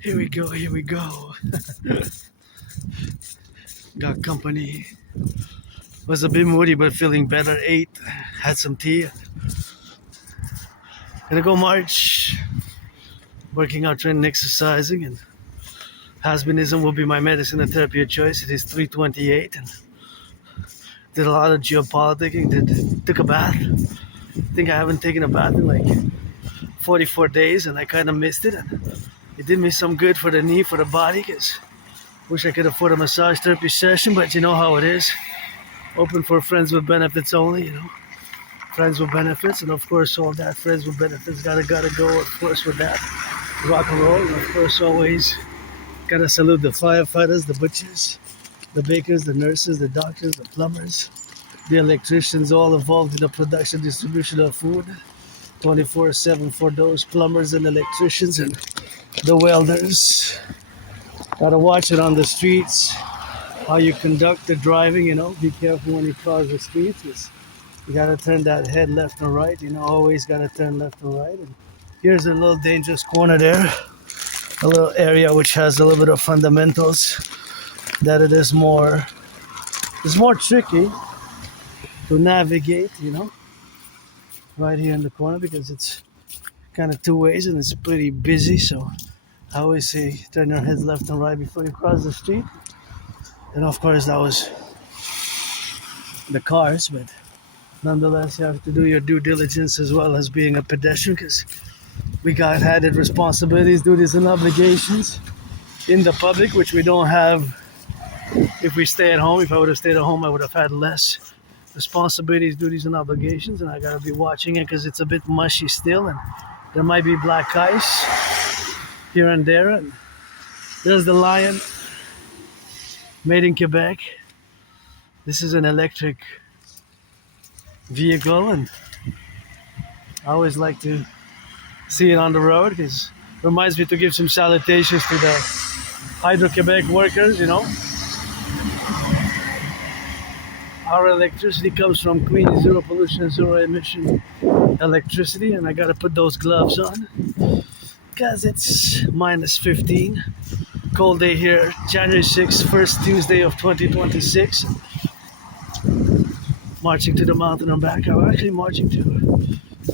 Here we go, here we go. Got company. Was a bit moody, but feeling better. Ate, had some tea. Gonna go march. Working out, training, exercising, and has-beenism will be my medicine and therapy of choice. It is 3:28, and did a lot of geopoliticking. Took a bath. I think I haven't taken a bath in like 44 days, and I kind of missed it. And it did me some good for the knee, for the body, because wish I could afford a massage therapy session, but you know how it is. Open for friends with benefits only, you know. Friends with benefits, and of course all that friends with benefits gotta go, of course, with that. Rock and roll, and of course always gotta salute the firefighters, the butchers, the bakers, the nurses, the doctors, the plumbers, the electricians, all involved in the production, distribution of food, 24/7 for those plumbers and electricians and the welders. Gotta watch it on the streets, how you conduct the driving, you know, be careful when you cross the streets. You gotta turn that head left and right, you know, always gotta turn left and right. And here's a little dangerous corner there, a little area which has a little bit of fundamentals that it's more tricky to navigate, you know, right here in the corner because it's kind of two ways and it's pretty busy. So I always say turn your heads left and right before you cross the street. And of course that was the cars, but nonetheless you have to do your due diligence as well as being a pedestrian, because we got added responsibilities, duties and obligations in the public, which we don't have if we stay at home. If I would have stayed at home, I would have had less responsibilities, duties and obligations, and I gotta be watching it because it's a bit mushy still, and there might be black ice here and there. And there's the Lion, made in Quebec. This is an electric vehicle, and I always like to see it on the road because it reminds me to give some salutations to the Hydro-Quebec workers, you know. Our electricity comes from clean, zero pollution, zero emission electricity, and I gotta put those gloves on because it's minus 15. Cold day here, January 6th, first Tuesday of 2026. Marching to the mountain and back. I'm actually marching to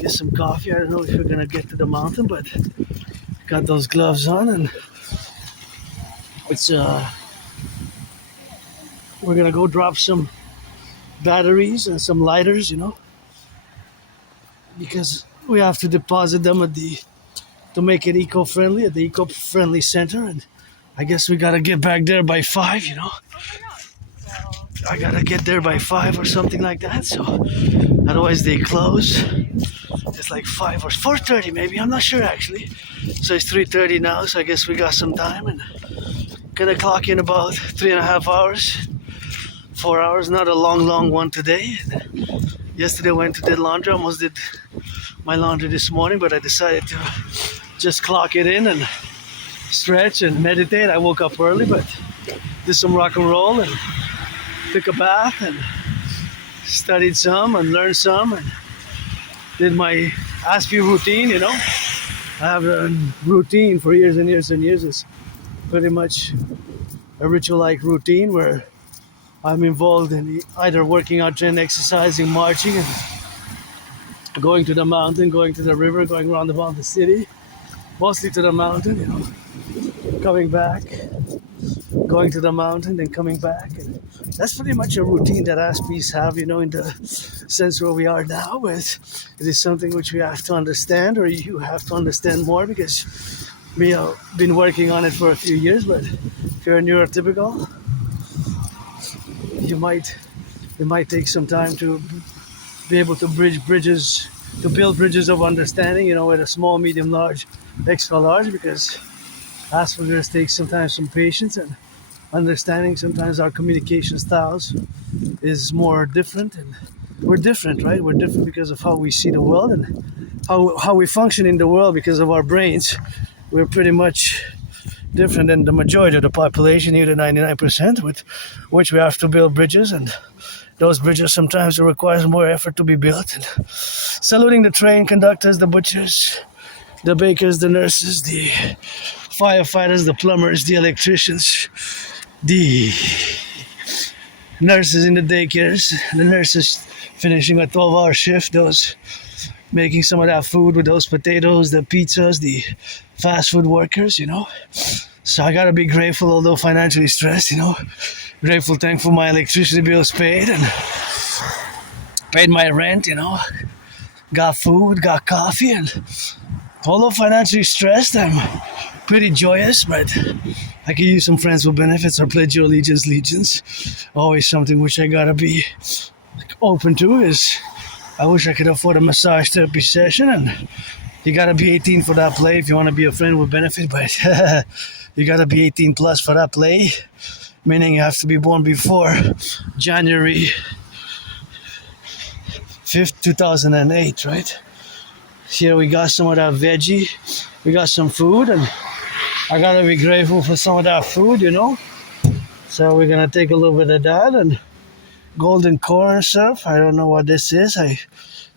get some coffee. I don't know if we're gonna get to the mountain, but got those gloves on, and it's we're gonna go drop some batteries and some lighters, you know, because we have to deposit them to make it eco-friendly at the eco-friendly center, and I guess we gotta get back there by 5, you know. I gotta get there by 5 or something like that, so otherwise they close. It's like 5 or 4:30 maybe, I'm not sure actually. So it's 3:30 now, so I guess we got some time, and gonna clock in about 3.5 hours, 4 hours, not a long one today. Yesterday I went to did laundry, almost did my laundry this morning, but I decided to just clock it in and stretch and meditate. I woke up early, but did some rock and roll and took a bath and studied some and learned some and did my Aspiesque routine, you know. I have a routine for years and years and years. It's pretty much a ritual-like routine where I'm involved in either working out, training, exercising, marching, and going to the mountain, going to the river, going around about the city, mostly to the mountain, you know, coming back, going to the mountain, then coming back. And that's pretty much a routine that Aspiesque have, you know, in the sense where we are now. But it is something which we have to understand, or you have to understand more, because we have been working on it for a few years. But if you're a neurotypical, it might take some time to be able to build bridges of understanding, you know, with a small, medium, large, extra large, because Asperger's takes sometimes some patience and understanding. Sometimes our communication styles is more different, and we're different, right? We're different because of how we see the world and how we function in the world because of our brains. We're pretty much different than the majority of the population, here, the 99%, with which we have to build bridges, and those bridges sometimes requires more effort to be built. And saluting the train conductors, the butchers, the bakers, the nurses, the firefighters, the plumbers, the electricians, the nurses in the daycares, the nurses finishing a 12-hour shift, those making some of that food with those potatoes, the pizzas, the fast food workers, So I gotta be grateful, although financially stressed, Grateful, thankful my electricity bills paid and paid my rent, Got food, got coffee, and although financially stressed, I'm pretty joyous, but I could use some friends with benefits or pledge your allegiance. Always something which I gotta be open to is I wish I could afford a massage therapy session, and you gotta be 18 for that play if you want to be a friend with benefit, but you gotta be 18 plus for that play, meaning you have to be born before January 5th, 2008, right? Here we got some of that veggie, we got some food, and I gotta be grateful for some of that food, So we're gonna take a little bit of that and golden corn syrup. I don't know what this is. I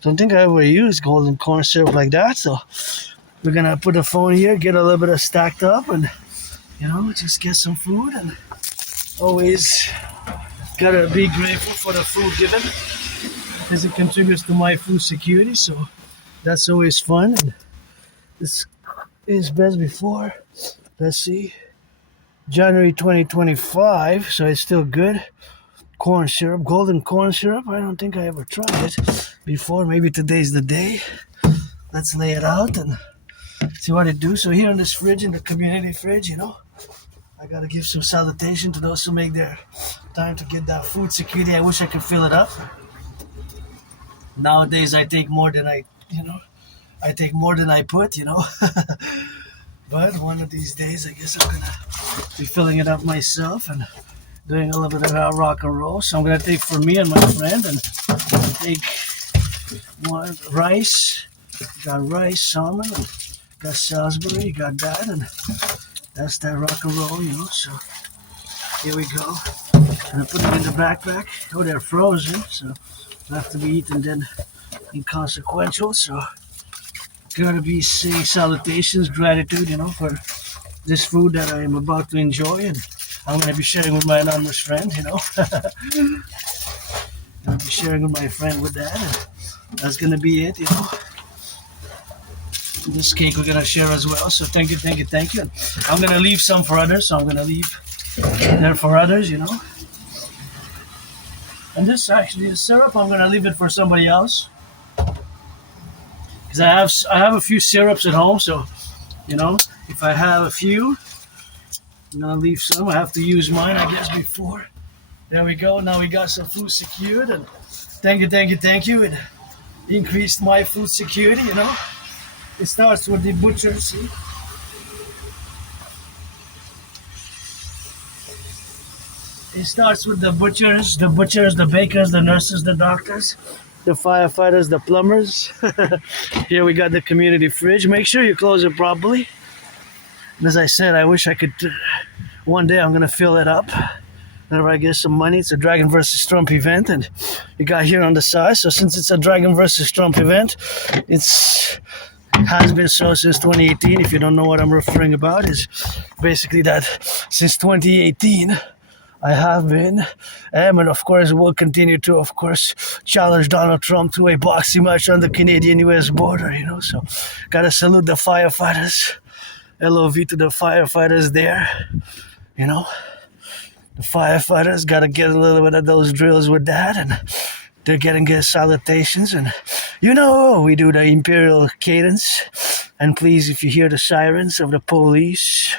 don't think I ever used golden corn syrup like that. So we're gonna put the phone here, get a little bit of stacked up, and just get some food. And always gotta be grateful for the food given, because it contributes to my food security. So that's always fun. And this is best before. Let's see, January 2025. So it's still good. Corn syrup, golden corn syrup. I don't think I ever tried it before. Maybe today's the day. Let's lay it out and see what it do. So here in this fridge, in the community fridge, I gotta give some salutation to those who make their time to get that food security. I wish I could fill it up. Nowadays I take more than I put, But one of these days I guess I'm gonna be filling it up myself and doing a little bit of that rock and roll. So I'm gonna take for me and my friend and take one rice. Got rice, salmon, and got Salisbury, got that, and that's that rock and roll, So here we go. And I put them in the backpack. Oh, they're frozen, so they have to be eaten then inconsequential. So gotta be saying salutations, gratitude, for this food that I am about to enjoy, and I'm gonna be sharing with my anonymous friend, I'll be sharing with my friend with that, and that's gonna be it, This cake we're gonna share as well. So thank you. And I'm gonna leave some for others. So I'm gonna leave there for others, And this syrup, I'm gonna leave it for somebody else, because I have a few syrups at home. So if I have a few, I'm gonna leave some. I have to use mine, I guess, before. There we go. Now we got some food secured, and thank you. It increased my food security, It starts with the butcher, see? It starts with the butchers, the bakers, the nurses, the doctors, the firefighters, the plumbers. Here we got the community fridge. Make sure you close it properly. And as I said, I wish I could, one day I'm gonna fill it up. Whenever I get some money. It's a Dragon versus Trump event, and you got here on the side. So since it's a Dragon versus Trump event, has been so since 2018. If you don't know what I'm referring about, is basically that since 2018 I have been, and of course will continue to, of course, challenge Donald Trump to a boxing match on the Canadian-US border, So gotta salute the firefighters. LOV to the firefighters there, The firefighters gotta get a little bit of those drills with that, and they're getting good salutations, and we do the imperial cadence. And please, if you hear the sirens of the police,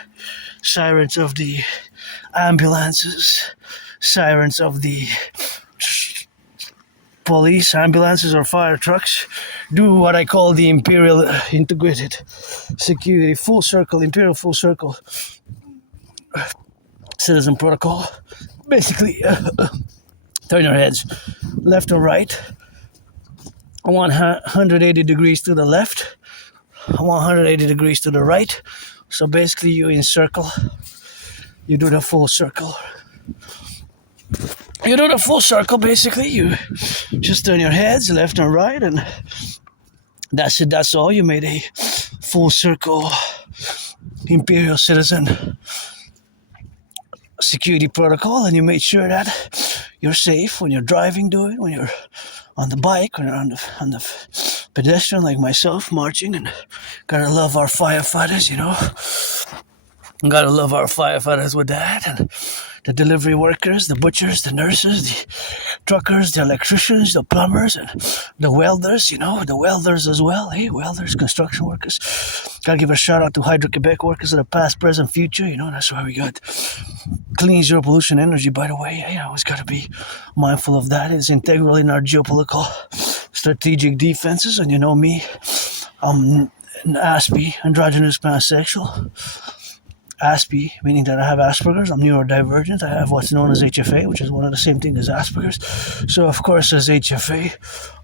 sirens of the ambulances, sirens of the police, ambulances or fire trucks, do what I call the imperial integrated security full circle, imperial full circle citizen protocol. Basically, turn your heads left or right. I want 180 degrees to the left. I want 180 degrees to the right. So basically you encircle. You do the full circle. Basically. You just turn your heads left and right, and that's it. That's all. You made a full circle Imperial citizen security protocol, and you made sure that you're safe when you're driving, do it when you're on the bike, when you're on the pedestrian like myself marching. And gotta love our firefighters, you know. Gotta love our firefighters with that, and the delivery workers, the butchers, the nurses, the truckers, the electricians, the plumbers, and the welders, you know, the welders as well. Hey, welders, construction workers. Gotta give a shout out to Hydro-Quebec workers of the past, present, future, you know, that's why we got clean zero pollution energy, by the way. Hey, I always gotta be mindful of that. It's integral in our geopolitical strategic defenses, and you know me, I'm an Aspiesque, androgynous pansexual. Aspie, meaning that I have Asperger's. I'm neurodivergent. I have what's known as HFA, which is one of the same thing as Asperger's. So, of course, as HFA,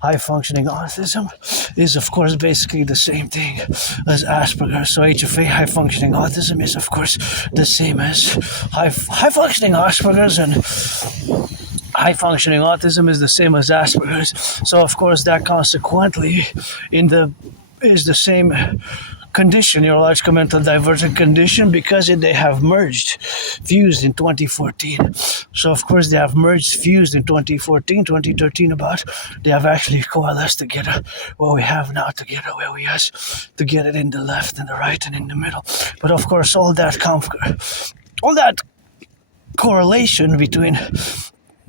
high-functioning autism is, of course, basically the same thing as Asperger's. So, HFA, high-functioning autism is, of course, the same as high-functioning Asperger's, and high-functioning autism is the same as Asperger's. So, of course, that consequently is the same condition, neurological mental divergent condition, because they have merged, fused in 2014. So of course they have merged, fused in 2014, 2013 about. They have actually coalesced together what we have now together, where we has to get it in the left and the right and in the middle. But of course all that correlation between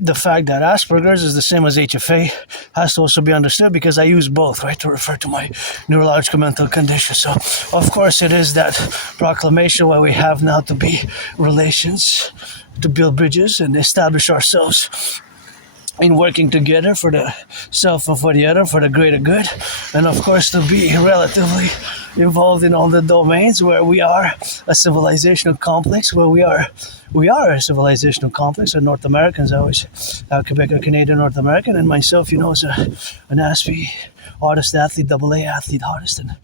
the fact that Asperger's is the same as HFA has to also be understood, because I use both, right, to refer to my neurological mental condition. So, of course, it is that proclamation where we have now to be relations, to build bridges and establish ourselves in working together for the self and for the other, for the greater good, and of course to be relatively involved in all the domains where we are a civilizational complex, where we are a civilizational complex, and North Americans always, Quebec, Canadian, North American, and myself, you know, as an Aspie artist, athlete, AA athlete, artist, and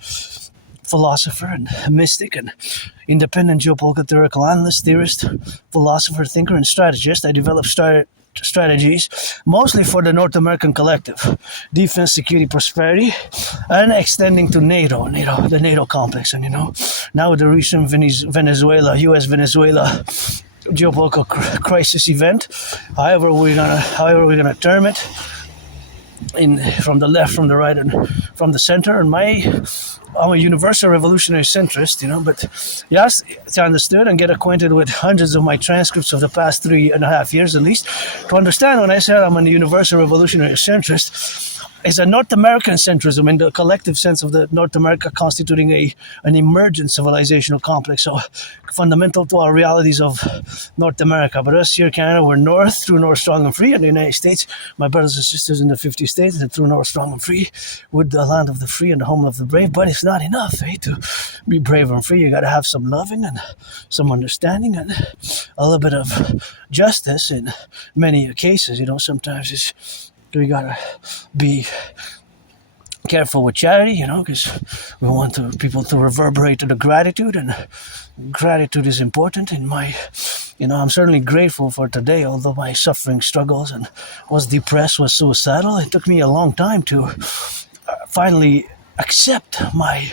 philosopher, and mystic, and independent geopolitical theoretical analyst, theorist, philosopher, thinker, and strategist. I developed strategies mostly for the North American collective, defense, security, prosperity, and extending to NATO, the NATO complex. And you know, now with the recent US-Venezuela geopolitical crisis event, however we're gonna term it, from the left, from the right, and from the center. And I'm a universal revolutionary centrist, you know, but yes, it's understood and get acquainted with hundreds of my transcripts of the past 3.5 years at least to understand when I said I'm a universal revolutionary centrist, is a North American centrism in the collective sense of the North America constituting an emergent civilizational complex, so fundamental to our realities of North America. But us here in Canada, we're North, through North, strong and free, and the United States, my brothers and sisters in the 50 states, and through North, strong and free, with the land of the free and the home of the brave. But it's not enough, to be brave and free. You got to have some loving and some understanding and a little bit of justice in many cases. You know, sometimes we gotta be careful with charity, you know, because we want people to reverberate to the gratitude, and gratitude is important in I'm certainly grateful for today, although my suffering, struggles, and was depressed, was suicidal. It took me a long time to finally accept my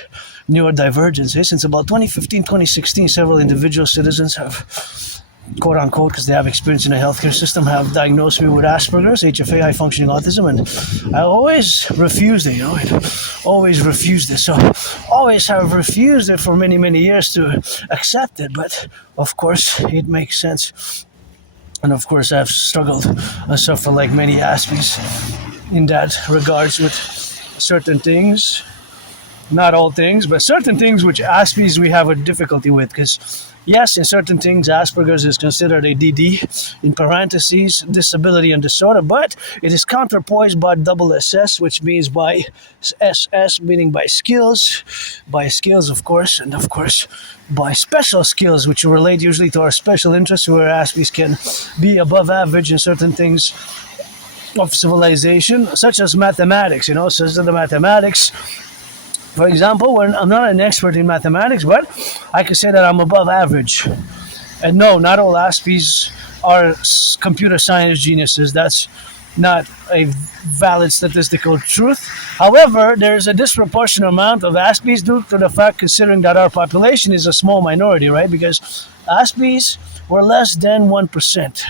neurodivergences. Since about 2015, 2016, several individual citizens have, quote unquote, because they have experience in the healthcare system, have diagnosed me with Asperger's, HFA, high functioning autism, and I always refused it, always refused it. So always have refused it for many, many years to accept it, but of course it makes sense. And of course I've struggled and suffered like many Aspies in that regards with certain things, not all things, but certain things which Aspies we have a difficulty with, because yes, in certain things, Asperger's is considered a dedie, in parentheses, disability and disorder, but it is counterpoised by double SS, which means by SS, meaning by skills, of course, and of course, by special skills, which relate usually to our special interests, where Aspies can be above average in certain things of civilization, such as mathematics, such as the mathematics. For example, when I'm not an expert in mathematics, but I can say that I'm above average. And no, not all Aspies are computer science geniuses. That's not a valid statistical truth. However, there is a disproportionate amount of Aspies due to the fact, considering that our population is a small minority, right? Because Aspies were less than 1%.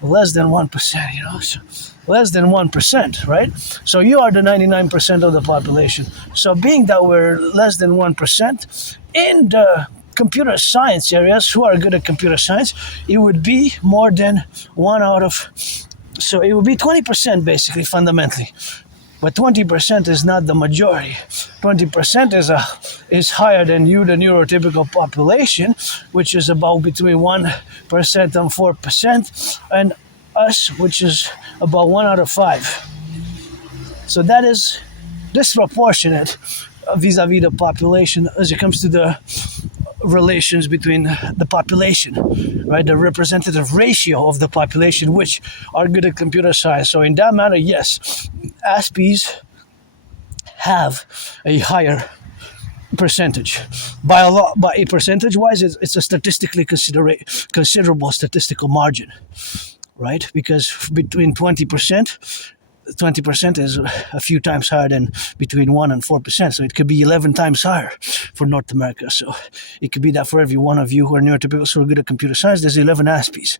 Less than 1%, so less than 1%, right? So you are the 99% of the population. So being that we're less than 1%, in the computer science areas, who are good at computer science, it would be more than 1 out of, so it would be 20% basically, fundamentally. But 20% is not the majority. 20% is higher than you, the neurotypical population, which is about between 1% and 4%, and us, which is about 1 out of 5. So that is disproportionate vis-a-vis the population as it comes to the relations between the population, right? The representative ratio of the population, which are good at computer science. So in that matter, yes, Aspies have a higher percentage. By a lot, by a percentage-wise, it's a statistically considerable statistical margin, right? Because between 20% is a few times higher than between 1 and 4%. So it could be 11 times higher for North America. So it could be that for every one of you who are neurotypical, so good at computer science, there's 11 Aspies.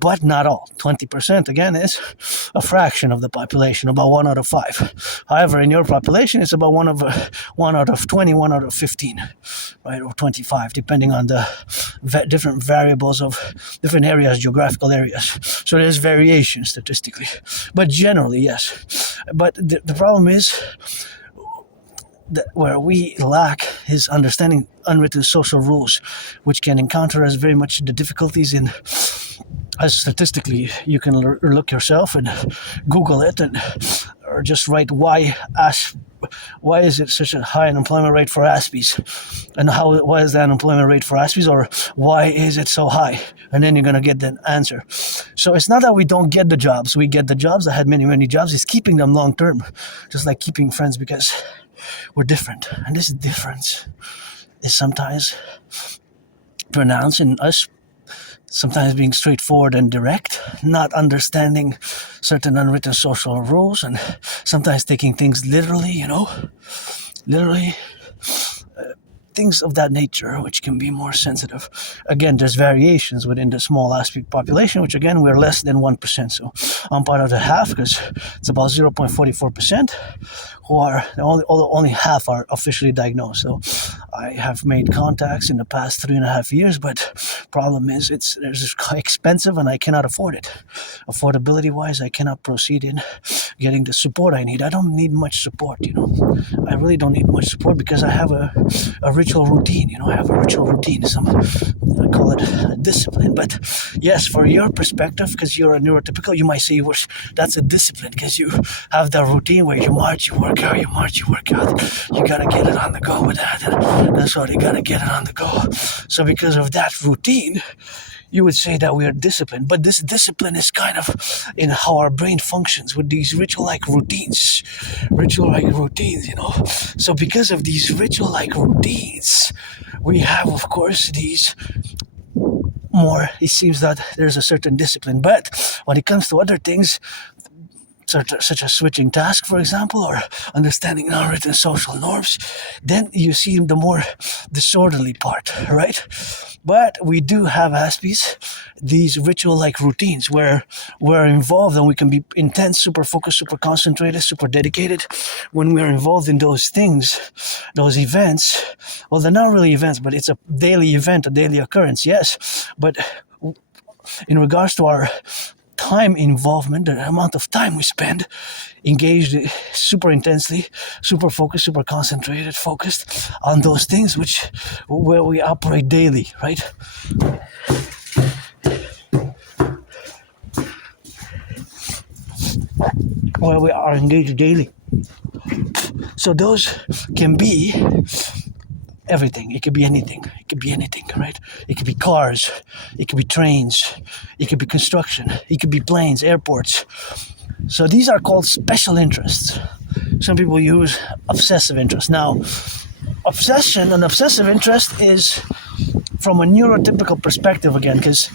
But not all. 20%, again, is a fraction of the population, about 1 out of 5. However, in your population, it's about 1 out of 20, 1 out of 15, right? Or 25, depending on the different variables of different areas, geographical areas. So there's variation statistically. But generally, yes. But the problem is that where we lack is understanding unwritten social rules, which can encounter as very much the difficulties in, as statistically you can look yourself and Google it, and or just write why is it such a high unemployment rate for Aspies, and why is the unemployment rate for Aspies, or why is it so high, and then you're going to get the answer. So it's not that we don't get the jobs. We get the jobs. I had many jobs. It's keeping them long term, just like keeping friends, because we're different, and this difference is sometimes pronounced in us sometimes being straightforward and direct, not understanding certain unwritten social rules, and sometimes taking things literally, things of that nature, which can be more sensitive. Again, there's variations within the small Aspic population, which again, we're less than 1%. So I'm part of the half, because it's about 0.44% who are, only half are officially diagnosed. So I have made contacts in the past 3.5 years, but problem is it's expensive and I cannot afford it. Affordability wise, I cannot proceed in getting the support I need. I don't need much support, I really don't need much support, because I have a ritual routine, I have a ritual routine. I call it a discipline. But yes, for your perspective, because you're a neurotypical, you might say, that's a discipline, because you have that routine where you march, you work out, you march, you work out. You gotta get it on the go with that. And that's why you gotta get it on the go. So because of that routine, you would say that we are disciplined. But this discipline is kind of in how our brain functions with these ritual-like routines. So because of these ritual-like routines, we have, of course, these more, it seems that there's a certain discipline. But when it comes to other things, such as switching tasks, for example, or understanding unwritten social norms, then you see the more disorderly part, right? But we do have Aspies, these ritual-like routines where we're involved and we can be intense, super focused, super concentrated, super dedicated. When we're involved in those things, those events, well, they're not really events, but it's a daily event, a daily occurrence, yes. But in regards to our time involvement, the amount of time we spend engaged super intensely, super focused, super concentrated, focused on those things where we operate daily, right? Where we are engaged daily. So those can be everything. It could be anything. Right? It could be cars. It could be trains. It could be construction. It could be planes, airports. So these are called special interests. Some people use obsessive interest. Now, an obsessive interest is from a neurotypical perspective again, because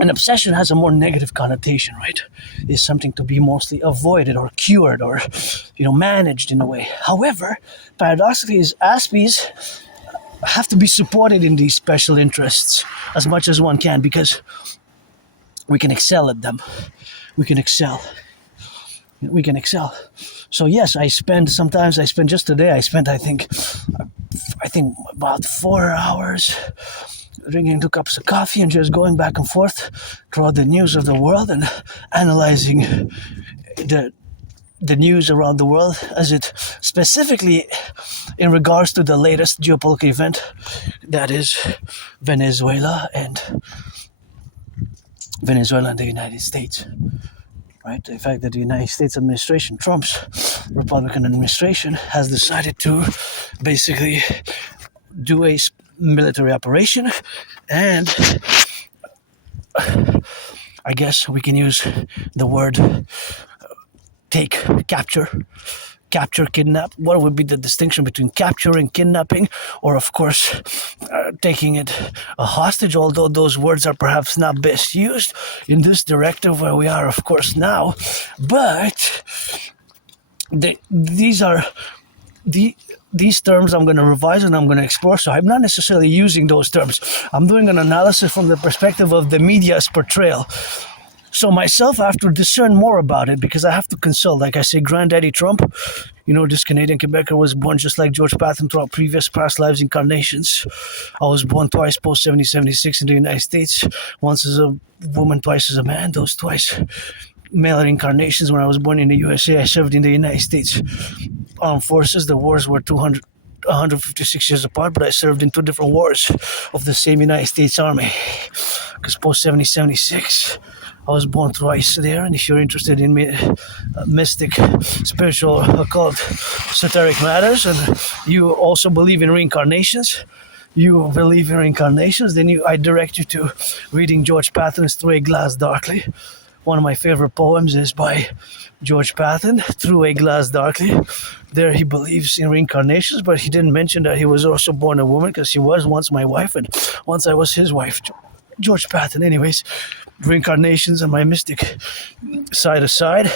an obsession has a more negative connotation, right? It's something to be mostly avoided or cured or, managed in a way. However, paradoxically, is Aspies have to be supported in these special interests as much as one can, because we can excel at them. We can excel. So yes, just today, I spent, I think about 4 hours drinking 2 cups of coffee and just going back and forth throughout the news of the world and analyzing the news around the world as it specifically in regards to the latest geopolitical event, that is Venezuela and the United States. Right? The fact that the United States administration, Trump's Republican administration, has decided to basically do a military operation, and I guess we can use the word capture, kidnap. What would be the distinction between capturing, kidnapping, or of course taking it a hostage, although those words are perhaps not best used in this directive where we are, of course, now. But these terms I'm going to revise and I'm going to explore, so I'm not necessarily using those terms. I'm doing an analysis from the perspective of the media's portrayal. So myself, I have to discern more about it because I have to consult. Like I say, Granddaddy Trump, this Canadian Quebecer was born just like George Patton throughout previous past lives incarnations. I was born twice post 1776 in the United States, once as a woman, twice as a man. Those twice male incarnations. When I was born in the USA, I served in the United States Armed Forces. The wars were 156 years apart, but I served in 2 different wars of the same United States Army. Because post 1776, I was born twice there, and if you're interested in mystic, spiritual, occult, esoteric matters, and you also believe in reincarnations, then I direct you to reading George Patton's Through a Glass Darkly. One of my favorite poems is by George Patton, Through a Glass Darkly. There he believes in reincarnations, but he didn't mention that he was also born a woman, because he was once my wife, and once I was his wife. George Patton. Anyways, reincarnations and my mystic side aside.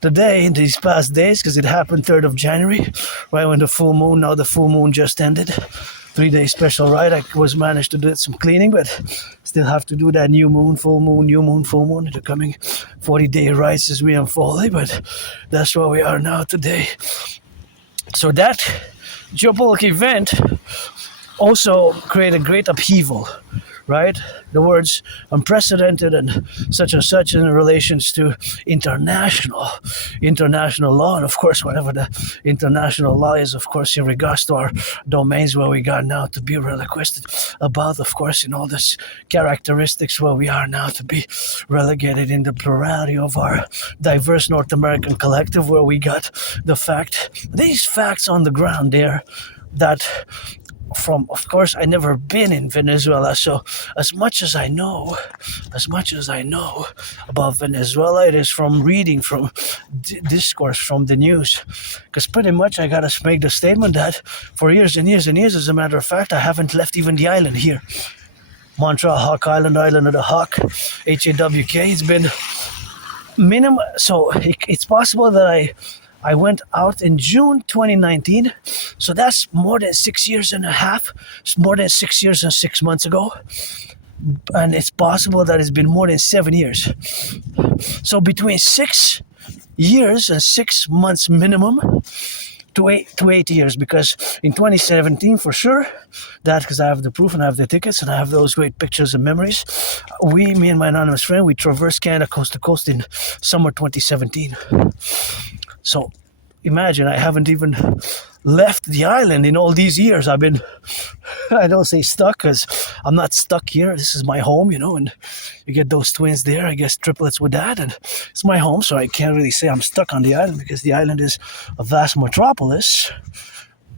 Today, in these past days, because it happened 3rd of January, right when the full moon, now the full moon just ended. 3-day special ride. I was managed to do some cleaning, but still have to do that new moon, full moon, the coming 40-day rides as we unfold. But that's where we are now today. So that geopolitical event also created great upheaval, right? The words unprecedented and such in relations to international law, and of course whatever the international law is, of course in regards to our domains where we got now to be relinquished about, of course in all this characteristics where we are now to be relegated in the plurality of our diverse North American collective, where we got these facts on the ground there that from, of course, I never been in Venezuela, so as much as I know about Venezuela, it is from reading, from discourse, from the news. Because pretty much I gotta make the statement that for years and years and years, as a matter of fact, I haven't left even the island here. Montreal Hawk Island, Island of the Hawk, H-A-W-K. It's been minimum, so it's possible that I went out in June 2019, so that's more than 6 years and a half. It's more than 6 years and 6 months ago. And it's possible that it's been more than 7 years. So between 6 years and 6 months minimum to 8 years, because in 2017 for sure, because I have the proof and I have the tickets and I have those great pictures and memories, me and my anonymous friend, we traversed Canada coast to coast in summer 2017. So imagine, I haven't even left the island in all these years. I've been, I don't say stuck, because I'm not stuck here. This is my home, and you get those twins there, I guess triplets with that, and it's my home, so I can't really say I'm stuck on the island, because the island is a vast metropolis.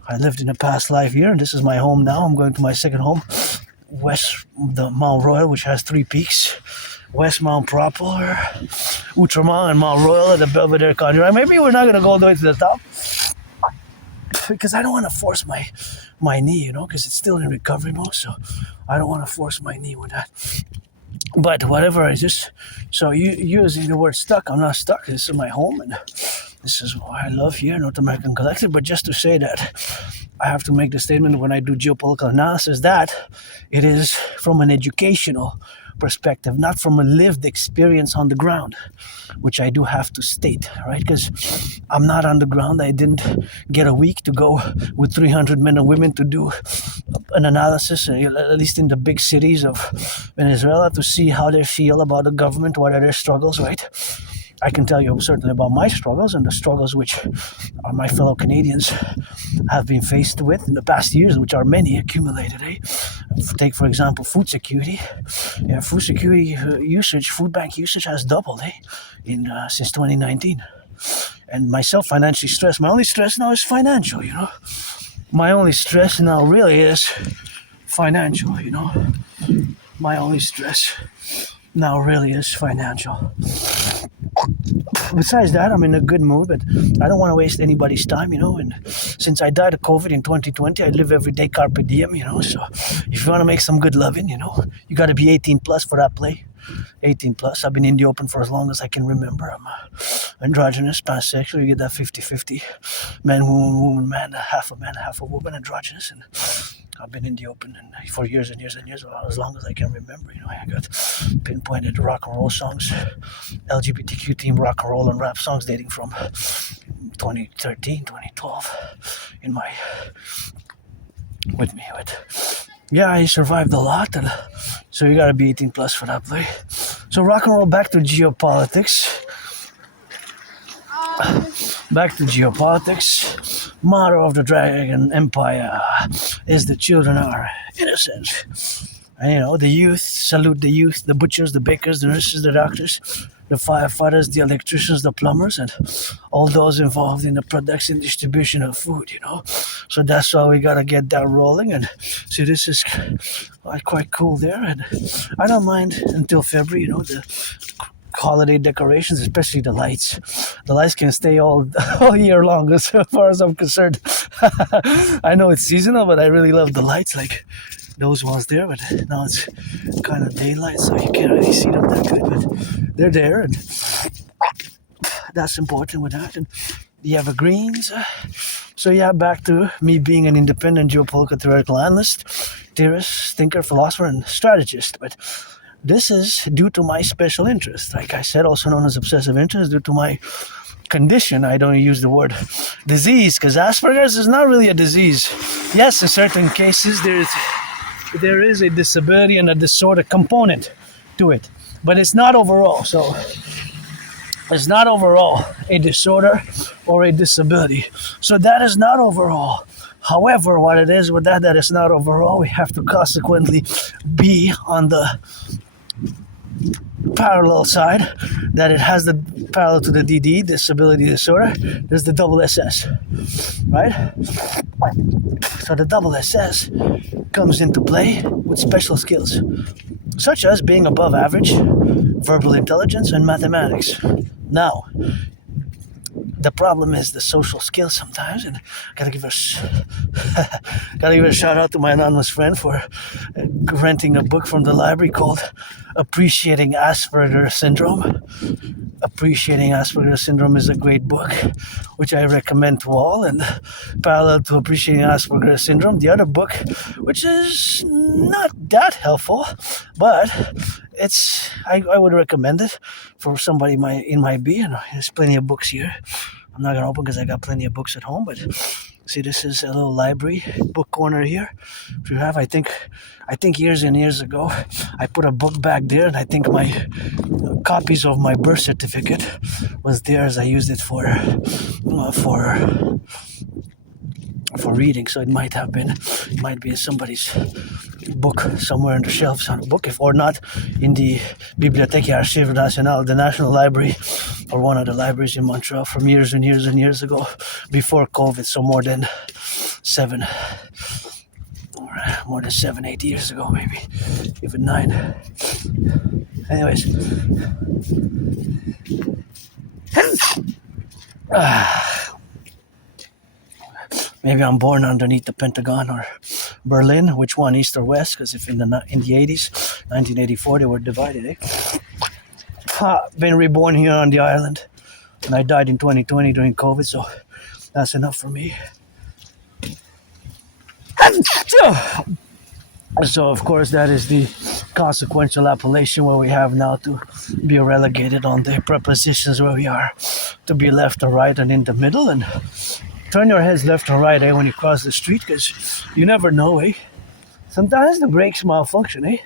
I lived in a past life here, and this is my home now. I'm going to my second home, west the Mount Royal, which has 3 peaks. West Mount Proper, Outremont, and Mount Royal at the Belvedere County. Maybe we're not going to go all the way to the top, because I don't want to force my knee, because it's still in recovery mode, so I don't want to force my knee with that. But whatever, so you using the word stuck. I'm not stuck. This is my home, and this is why I love here, North American Collective. But just to say that, I have to make the statement when I do geopolitical analysis that it is from an educational perspective, not from a lived experience on the ground, which I do have to state, right? Because I'm not on the ground. I didn't get a week to go with 300 men and women to do an analysis, at least in the big cities of Venezuela, to see how they feel about the government, what are their struggles, right? I can tell you certainly about my struggles and the struggles which my fellow Canadians have been faced with in the past years, which are many accumulated. Take, for example, food security. Yeah, food security usage, food bank usage has doubled since 2019. And myself, financially stressed. My only stress now is financial, My only stress now really is financial, My only stress now really is financial. Besides that, I'm in a good mood, but I don't want to waste anybody's time, And since I died of COVID in 2020, I live every day carpe diem, So if you want to make some good loving, you got to be 18 plus for that play. 18 plus. I've been in the open for as long as I can remember. I'm androgynous, pansexual. You get that 50-50. Man, woman, man, half a woman, androgynous. And I've been in the open for years and years and years, as long as I can remember. I got pinpointed rock and roll songs, LGBTQ team rock and roll and rap songs dating from 2013, 2012 with me. Yeah, I survived a lot, and so you gotta be 18 plus for that play. So rock and roll, back to geopolitics. Motto of the Dragon Empire is the children are innocent. And, the youth, salute the youth, the butchers, the bakers, the nurses, the doctors, the firefighters, the electricians, the plumbers, and all those involved in the production and distribution of food, So that's why we gotta get that rolling. And see, this is quite cool there. And I don't mind until February, the holiday decorations, especially the lights. The lights can stay all year long as far as I'm concerned. I know it's seasonal, but I really love the lights, like those ones there, but now it's kind of daylight, so you can't really see them that good, but they're there, and that's important with that. And the evergreens. So yeah, back to me being an independent geopolitical theoretical analyst, theorist, thinker, philosopher, and strategist. But this is due to my special interest, like I said, also known as obsessive interest, due to my condition. I don't use the word disease, because Asperger's is not really a disease. Yes, in certain cases there is a disability and a disorder component to it, but it's not overall. So it's not overall a disorder or a disability. So that is not overall. However, what it is with that is not overall, we have to consequently be on the parallel side, that it has the parallel to the DD, disability disorder. There's the double SS, right? So the double SS comes into play with special skills, such as being above average, verbal intelligence, and mathematics. Now, the problem is the social skills sometimes, and gotta give a shout out to my anonymous friend for renting a book from the library called Appreciating Asperger's Syndrome. Appreciating Asperger's Syndrome is a great book, which I recommend to all. And parallel to Appreciating Asperger's Syndrome, the other book, which is not that helpful, but I would recommend it for somebody in my B. And there's plenty of books here. I'm not gonna open because I got plenty of books at home, but see, this is a little library book corner here. If you have, I think years and years ago, I put a book back there, and I think my copies of my birth certificate was there, as I used it for reading. So it might be in somebody's book somewhere on the shelves on a book, if or not in the Bibliothèque Archives Nationale, the National Library, or one of the libraries in Montreal from years and years and years ago, before COVID. So more than 7, 8 years ago, maybe even 9. Anyways. Maybe I'm born underneath the Pentagon or Berlin. Which one, east or west? Because if in the 80s, 1984, they were divided. Been reborn here on the island, and I died in 2020 during COVID. So that's enough for me. So of course that is the consequential appellation where we have now to be relegated on the prepositions where we are to be left or right and in the middle, and turn your heads left or right when you cross the street, because you never know. Sometimes the brakes malfunction.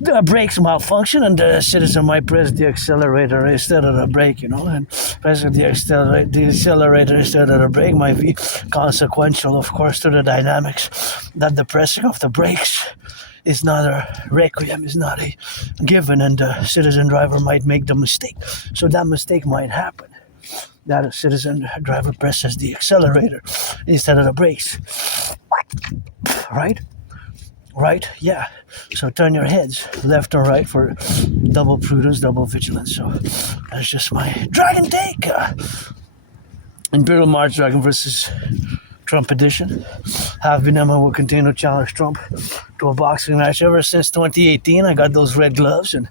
The brakes malfunction and the citizen might press the accelerator instead of the brake, and pressing the accelerator instead of the brake might be consequential, of course, to the dynamics that the pressing of the brakes is not a requiem, is not a given, and the citizen driver might make the mistake. So that mistake might happen, that a citizen driver presses the accelerator instead of the brakes. Right? Yeah. So turn your heads left or right for double prudence, double vigilance. So that's just my dragon take. Imperial March Dragon versus Trump edition. Have been and will continue to challenge Trump to a boxing match ever since 2018. I got those red gloves and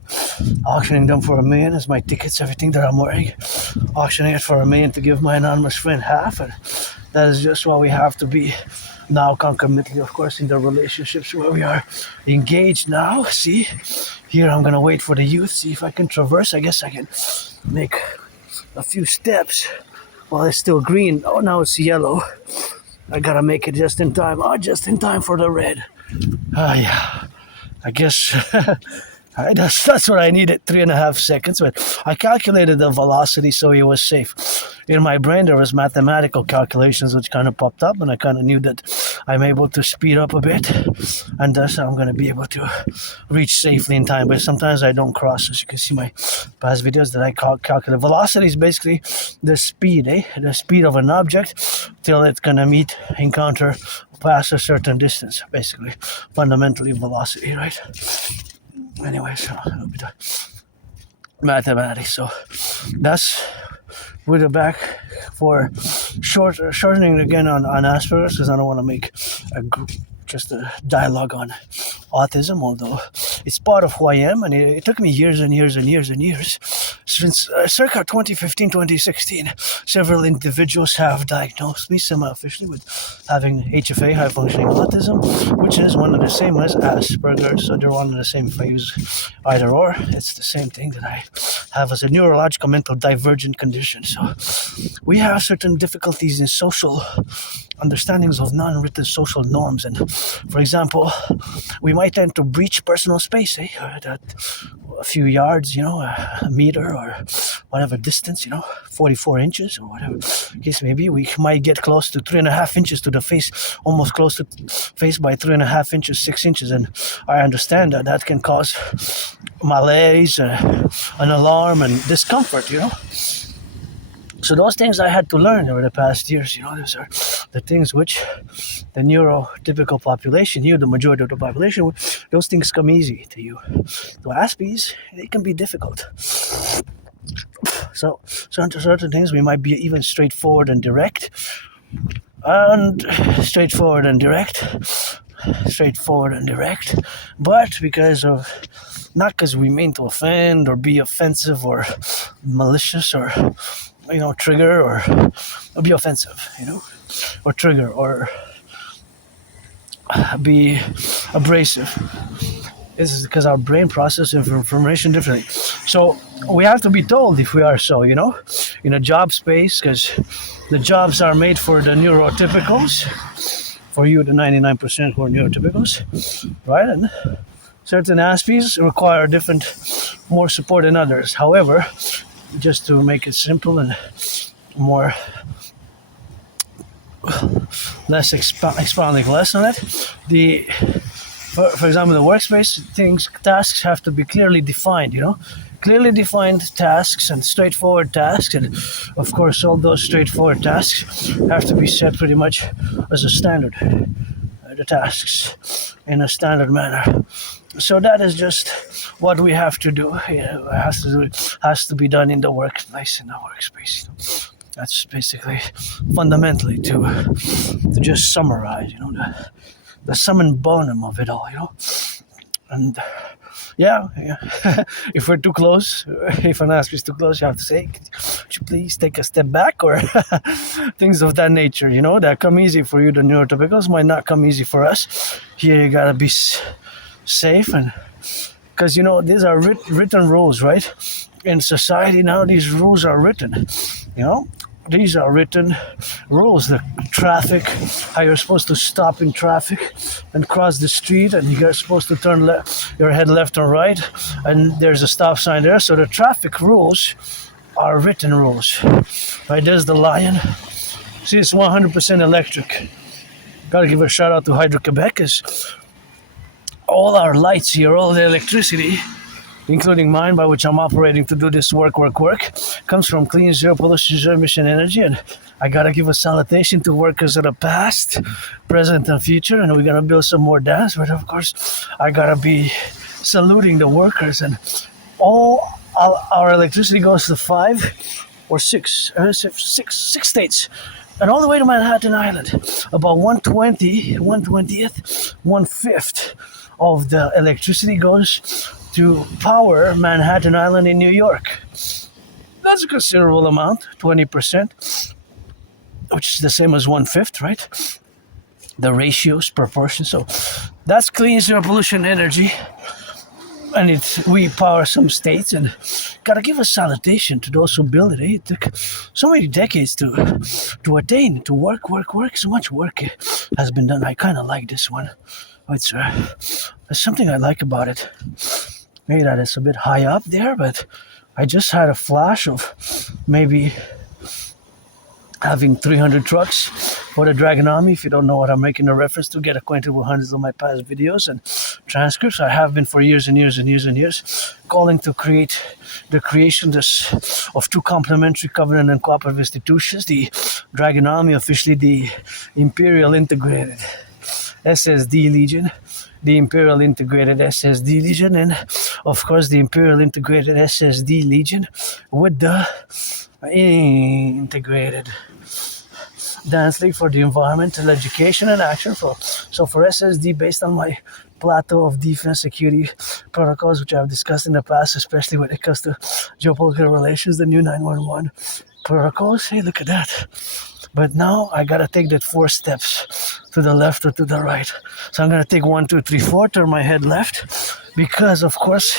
auctioning them for $1 million as my tickets, everything that I'm wearing. Auctioning it for $1 million to give my anonymous friend half, and that is just what we have to be now concomitantly, of course, in the relationships where we are engaged now. See, here I'm gonna wait for the youth, see if I can traverse. I guess I can make a few steps while it's still green. Oh, now it's yellow. I gotta make it just in time. Just in time for the red. Yeah, I guess that's what I needed, 3.5 seconds. But I calculated the velocity so it was safe. In my brain, there was mathematical calculations which kind of popped up, and I kind of knew that I'm able to speed up a bit, and thus I'm going to be able to reach safely in time. But sometimes I don't cross, as you can see my past videos that I calculate. Velocity is basically the speed, the speed of an object till it's going to encounter past a certain distance, basically. Fundamentally velocity, right? Anyway, so a little bit of mathematics. So that's with the back for shortening again on Asperger's, because I don't want to make just a dialogue on autism, although it's part of who I am, and it took me years and years and years and years. Since circa 2015, 2016, several individuals have diagnosed me semi-officially with having HFA, high-functioning autism, which is one of the same as Asperger's, so they're one of the same. If I use either or, it's the same thing that I have as a neurological mental divergent condition. So we have certain difficulties in social understandings of non-written social norms, and for example, we might tend to breach personal space, that a few yards, a meter or whatever distance, 44 inches or whatever case may be. We might get close to 3.5 inches to the face, almost close to face by 3.5 inches, 6 inches, and I understand that can cause malaise, an alarm, and discomfort, So those things I had to learn over the past years, those are the things which the neurotypical population, the majority of the population, those things come easy to you. To Aspies, they can be difficult. So certain things we might be even straightforward and direct, but not because we mean to offend or be offensive or malicious or trigger or be offensive, or trigger or be abrasive. This is because our brain processes information differently. So we have to be told if we are so, in a job space, because the jobs are made for the neurotypicals, for you, the 99% who are neurotypicals, right? And certain Aspies require more support than others. However, just to make it simple and more less expounding less on it, for example, the workspace tasks have to be clearly defined, clearly defined tasks and straightforward tasks, and of course all those straightforward tasks have to be set pretty much as a standard, the tasks in a standard manner. So that is just what we have to do. It has to be done in the workplace, in the workspace. That's basically fundamentally to just summarize, the sum and bonum of it all, And yeah. If we're too close, if an ask is too close, you have to say, "Could you please take a step back?" or things of that nature. That come easy for you. The neurotypicals might not come easy for us. Here you gotta be safe, and because these are written rules, right? In society now, these rules are written. These are written rules. The traffic, how you're supposed to stop in traffic and cross the street, and you're supposed to turn your head left or right, and there's a stop sign there. So the traffic rules are written rules. Right, there's the lion. See, it's 100% electric. Gotta give a shout out to Hydro-Quebec, because all our lights here, all the electricity, including mine, by which I'm operating to do this work, comes from clean, zero pollution, zero emission energy. And I gotta give a salutation to workers of the past, present, and future. And we're gonna build some more dams. But of course, I gotta be saluting the workers. And all our electricity goes to 5 or 6 states, and all the way to Manhattan Island. About 1/5 of the electricity goes to power Manhattan Island in New York. That's a considerable amount, 20%, which is the same as 1/5, right? The ratios, proportion. So that's clean zero pollution energy, and we power some states. And gotta give a salutation to those who built it. It took so many decades to attain, to work. So much work has been done. I kind of like this one. There's something I like about it. Maybe that it's a bit high up there, but I just had a flash of maybe having 300 trucks for the Draconis. If you don't know what I'm making a reference to, get acquainted with hundreds of my past videos and transcripts. I have been for years and years, calling to create the creation of two complementary covenant and cooperative institutions, the Draconis, officially the Imperial Integrated SSD Legion, the Imperial Integrated SSD Legion, and of course the Imperial Integrated SSD Legion with the Integrated Dance League for the Environmental Education and Action. For SSD, based on my plateau of defense security protocols, which I've discussed in the past, especially when it comes to geopolitical relations, the new 911 protocols. Hey, look at that. But now I gotta take that 4 steps to the left or to the right. So I'm gonna take 1, 2, 3, 4, turn my head left, because of course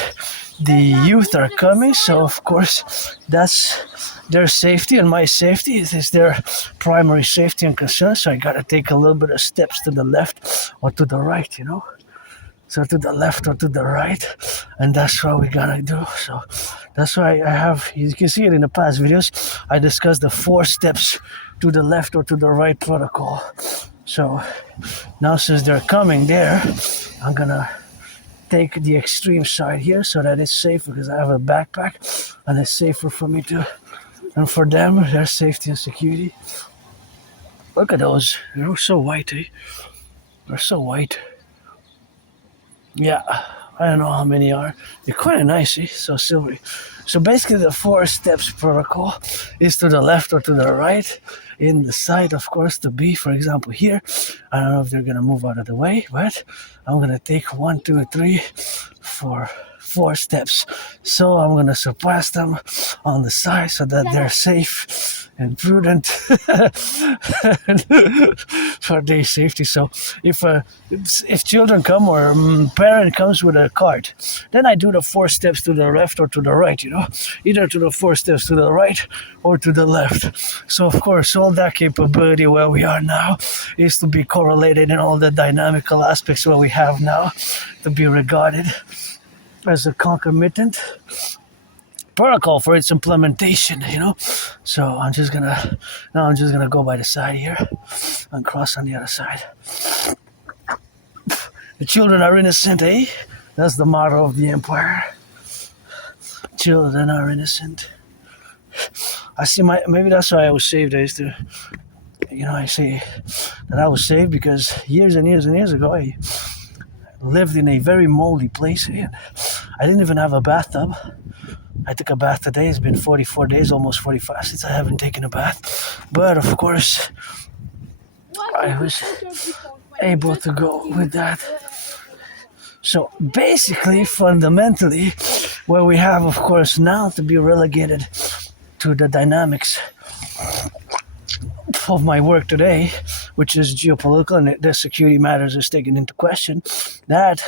the youth are coming. So of course that's their safety, and my safety is their primary safety and concern. So I gotta take a little bit of steps to the left or to the right, So to the left or to the right, and that's what we're gonna do. So that's why I have, you can see it in the past videos, I discussed the 4 steps to the left or to the right protocol. So now since they're coming there, I'm gonna take the extreme side here so that it's safer, because I have a backpack and it's safer for me to, and for them, their safety and security. Look at those, they're so white, eh? They're so white. Yeah, I don't know how many are. They're quite nice, eh? So silvery. So basically the 4 steps protocol is to the left or to the right. In the side, of course, to be, for example, here. I don't know if they're going to move out of the way, but I'm going to take 1, 2, 3, 4 steps. So I'm going to surpass them on the side so that they're safe and prudent for their safety. So if children come or parent comes with a cart, then I do the 4 steps to the left or to the right, either to the 4 steps to the right or to the left. So of course all that capability where we are now is to be correlated in all the dynamical aspects where we have now, to be regarded as a concomitant protocol for its implementation, So I'm just gonna go by the side here and cross on the other side. The children are innocent, eh? That's the motto of the empire. Children are innocent. I see maybe that's why I was saved. I used to, I say that I was saved because years and years and years ago I lived in a very moldy place, and I didn't even have a bathtub. I took a bath today. It's been 44 days, almost 45 since I haven't taken a bath. But of course, I was able to go with that. So basically, fundamentally, where we have, of course, now to be relegated to the dynamics of my work today, which is geopolitical and the security matters is taken into question, that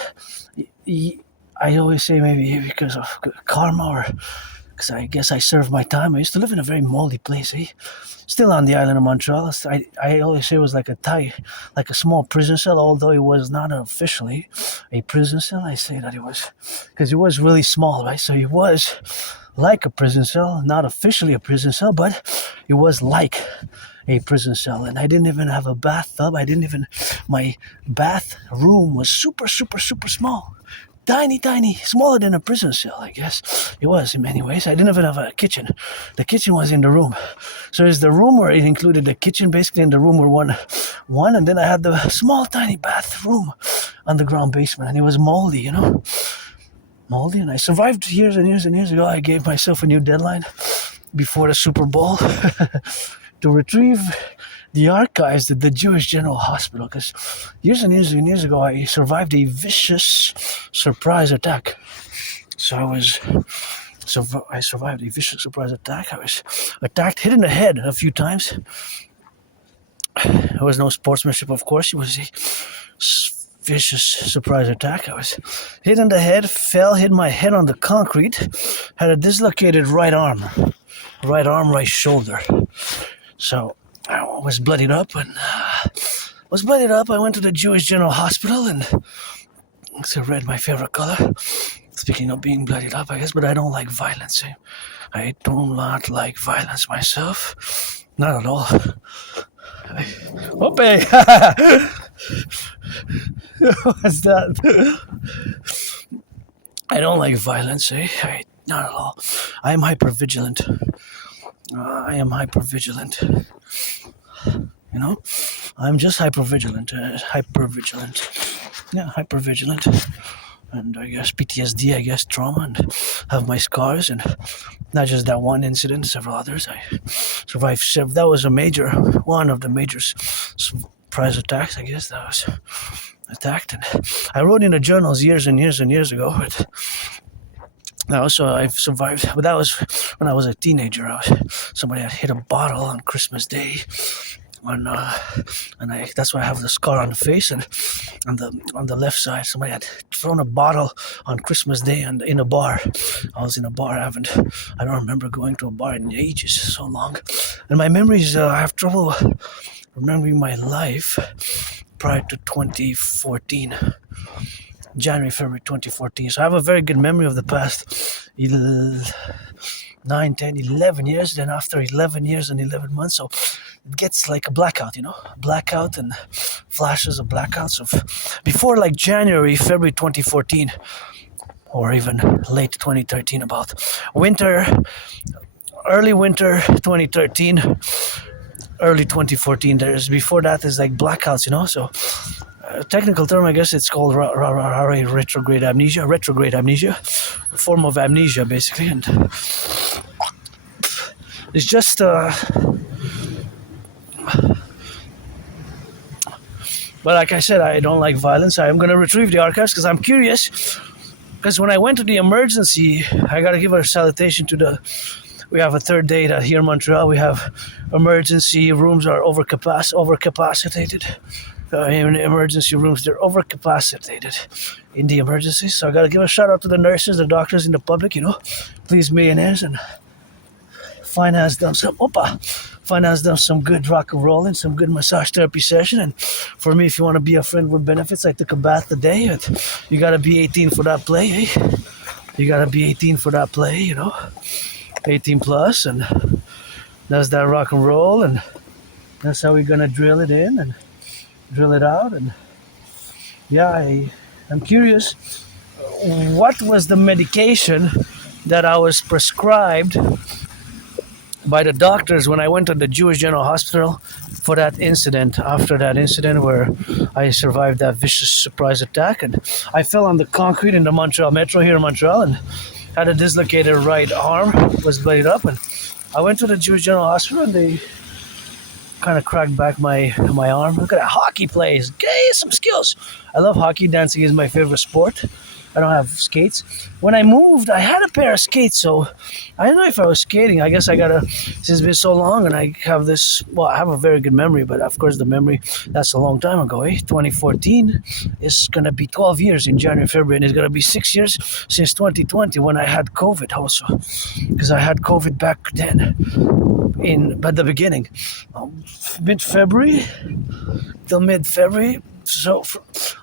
I always say maybe because of karma or because I guess I served my time. I used to live in a very moldy place, still on the island of Montreal. I always say it was like a small prison cell, although it was not officially a prison cell. I say that it was, because it was really small, right? So it was like a prison cell, not officially a prison cell, but it was like a prison cell. And I didn't even have a bathtub. My bathroom was super, super, super small. Tiny, smaller than a prison cell, I guess. It was in many ways. I didn't even have a kitchen. The kitchen was in the room. So it's the room where it included the kitchen, basically, in the room were one, and then I had the small, tiny bathroom on the ground basement, and it was moldy, moldy, and I survived years and years and years ago. I gave myself a new deadline before the Super Bowl to retrieve the archives at the Jewish General Hospital, because years and years and years ago I survived a vicious surprise attack. So I survived a vicious surprise attack. I was attacked, hit in the head a few times. There was no sportsmanship, of course. It was a vicious surprise attack. I was hit in the head, hit my head on the concrete, had a dislocated right arm, right shoulder. So I was bloodied up, I went to the Jewish General Hospital, and it's red, my favorite color. Speaking of being bloodied up, I guess, but I don't like violence. I do not like violence myself. Not at all. Okay. What's that? I don't like violence, not at all. I am hypervigilant. I'm just hypervigilant. Yeah, hypervigilant. And I guess PTSD, trauma, and have my scars, and not just that one incident, several others. I survived several. That was one of the major surprise attacks, I guess, that was attacked. And I wrote in the journals years and years and years ago, but also I've survived. But that was when I was a teenager. Somebody had hit a bottle on Christmas Day. That's why I have the scar on the face, and on the left side, somebody had thrown a bottle on Christmas Day and in a bar. I was in a bar. I don't remember going to a bar in ages, so long. And my memories, I have trouble remembering my life prior to 2014. January, February 2014. So I have a very good memory of the past 9, 10, 11 years. Then after 11 years and 11 months, so it gets like a blackout, blackout and flashes of blackouts of before like January, February 2014, or even late 2013, about early winter 2013, early 2014. Before that is like blackouts, so a technical term, I guess it's called retrograde amnesia, a form of amnesia, basically. And it's just but like I said, I don't like violence. I'm going to retrieve the archives because I'm curious. Because when I went to the emergency, I got to give a salutation to we have a third day that here in Montreal, we have emergency rooms are overcapacitated. In the emergency rooms, they're overcapacitated in the emergencies. So I got to give a shout out to the nurses, the doctors in the public, please millionaires, and finance them some good rock and roll and some good massage therapy session. And for me, if you want to be a friend with benefits, I took a bath today. You got to be 18 for that play, You got to be 18 for that play, 18 plus, and that's that rock and roll, and that's how we're going to drill it in and drill it out. And yeah, I'm curious, what was the medication that I was prescribed by the doctors when I went to the Jewish General Hospital for that incident, after that incident where I survived that vicious surprise attack, and I fell on the concrete in the Montreal Metro here in Montreal, and had a dislocated right arm, was bloodied up, and I went to the Jewish General Hospital, and they kind of cracked back my arm. Look at that, hockey plays, gay, some skills. I love hockey. Dancing is my favorite sport. I don't have skates. When I moved, I had a pair of skates, so I don't know if I was skating. I guess I gotta, since it's been so long, and I have this. Well, I have a very good memory, but of course the memory, that's a long time ago. 2014 is gonna be 12 years in January, February, and it's gonna be 6 years since 2020 when I had COVID also, because I had COVID back then at the beginning, mid-February till mid-February. So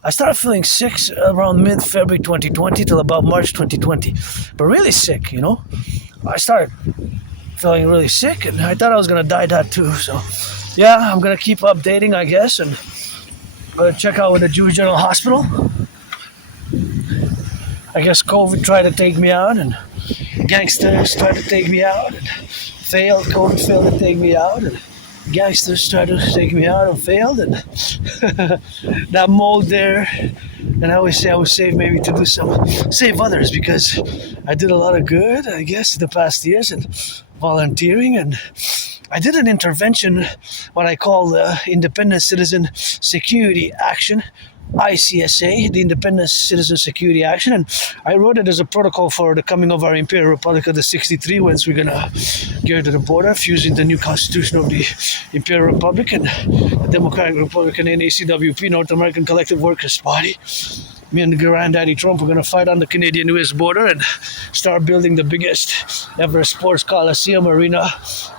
I started feeling sick around mid-February 2020 till about March 2020, but really sick, you know. I started feeling really sick, and I thought I was gonna die that too. So yeah, I'm gonna keep updating, I guess, and gonna check out with the Jewish General Hospital. I guess COVID tried to take me out, and gangsters tried to take me out, and COVID failed to take me out, and gangsters tried to take me out and failed, and that mold there. And I always say I was saved maybe to do save others, because I did a lot of good, I guess, in the past years, and volunteering, and I did an intervention, what I call the Independent Citizen Security Action, ICSA, the Independent Citizen Security Action, and I wrote it as a protocol for the coming of our Imperial Republic of the 63, once we're gonna get to the border, fusing the new constitution of the Imperial Republic and the Democratic Republic and N.A.C.W.P, North American Collective Workers' Party. Me and Granddaddy Trump are going to fight on the Canadian-US border and start building the biggest ever sports coliseum arena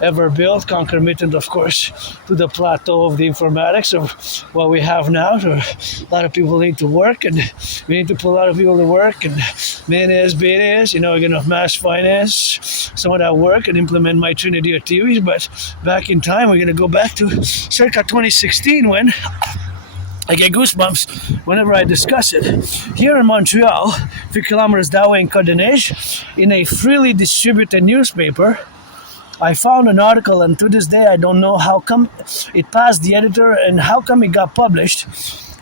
ever built, concomitant, of course, to the plateau of the informatics of what we have now. So a lot of people need to work, and we need to put a lot of people to work, and mayonnaise, bayonnaise, you know, we're going to mass finance some of that work and implement my Trinity theories. But back in time, we're going to go back to circa 2016 when I get goosebumps whenever I discuss it. Here in Montreal, 3 kilometers that way in Côte-des-Neiges, in a freely distributed newspaper, I found an article, and to this day I don't know how come it passed the editor and how come it got published.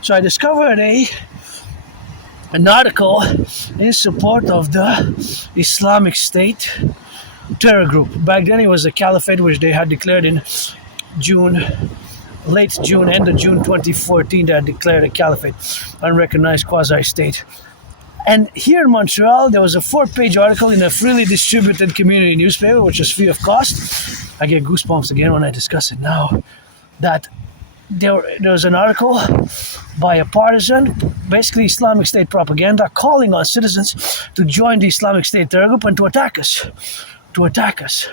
So I discovered an article in support of the Islamic State terror group. Back then it was a caliphate, which they had declared in late June, end of June 2014, that declared a caliphate, unrecognized quasi-state. And here in Montreal, there was a 4-page article in a freely distributed community newspaper, which is free of cost. I get goosebumps again when I discuss it now. That there was an article by a partisan, basically Islamic State propaganda, calling on citizens to join the Islamic State terror group and to attack us.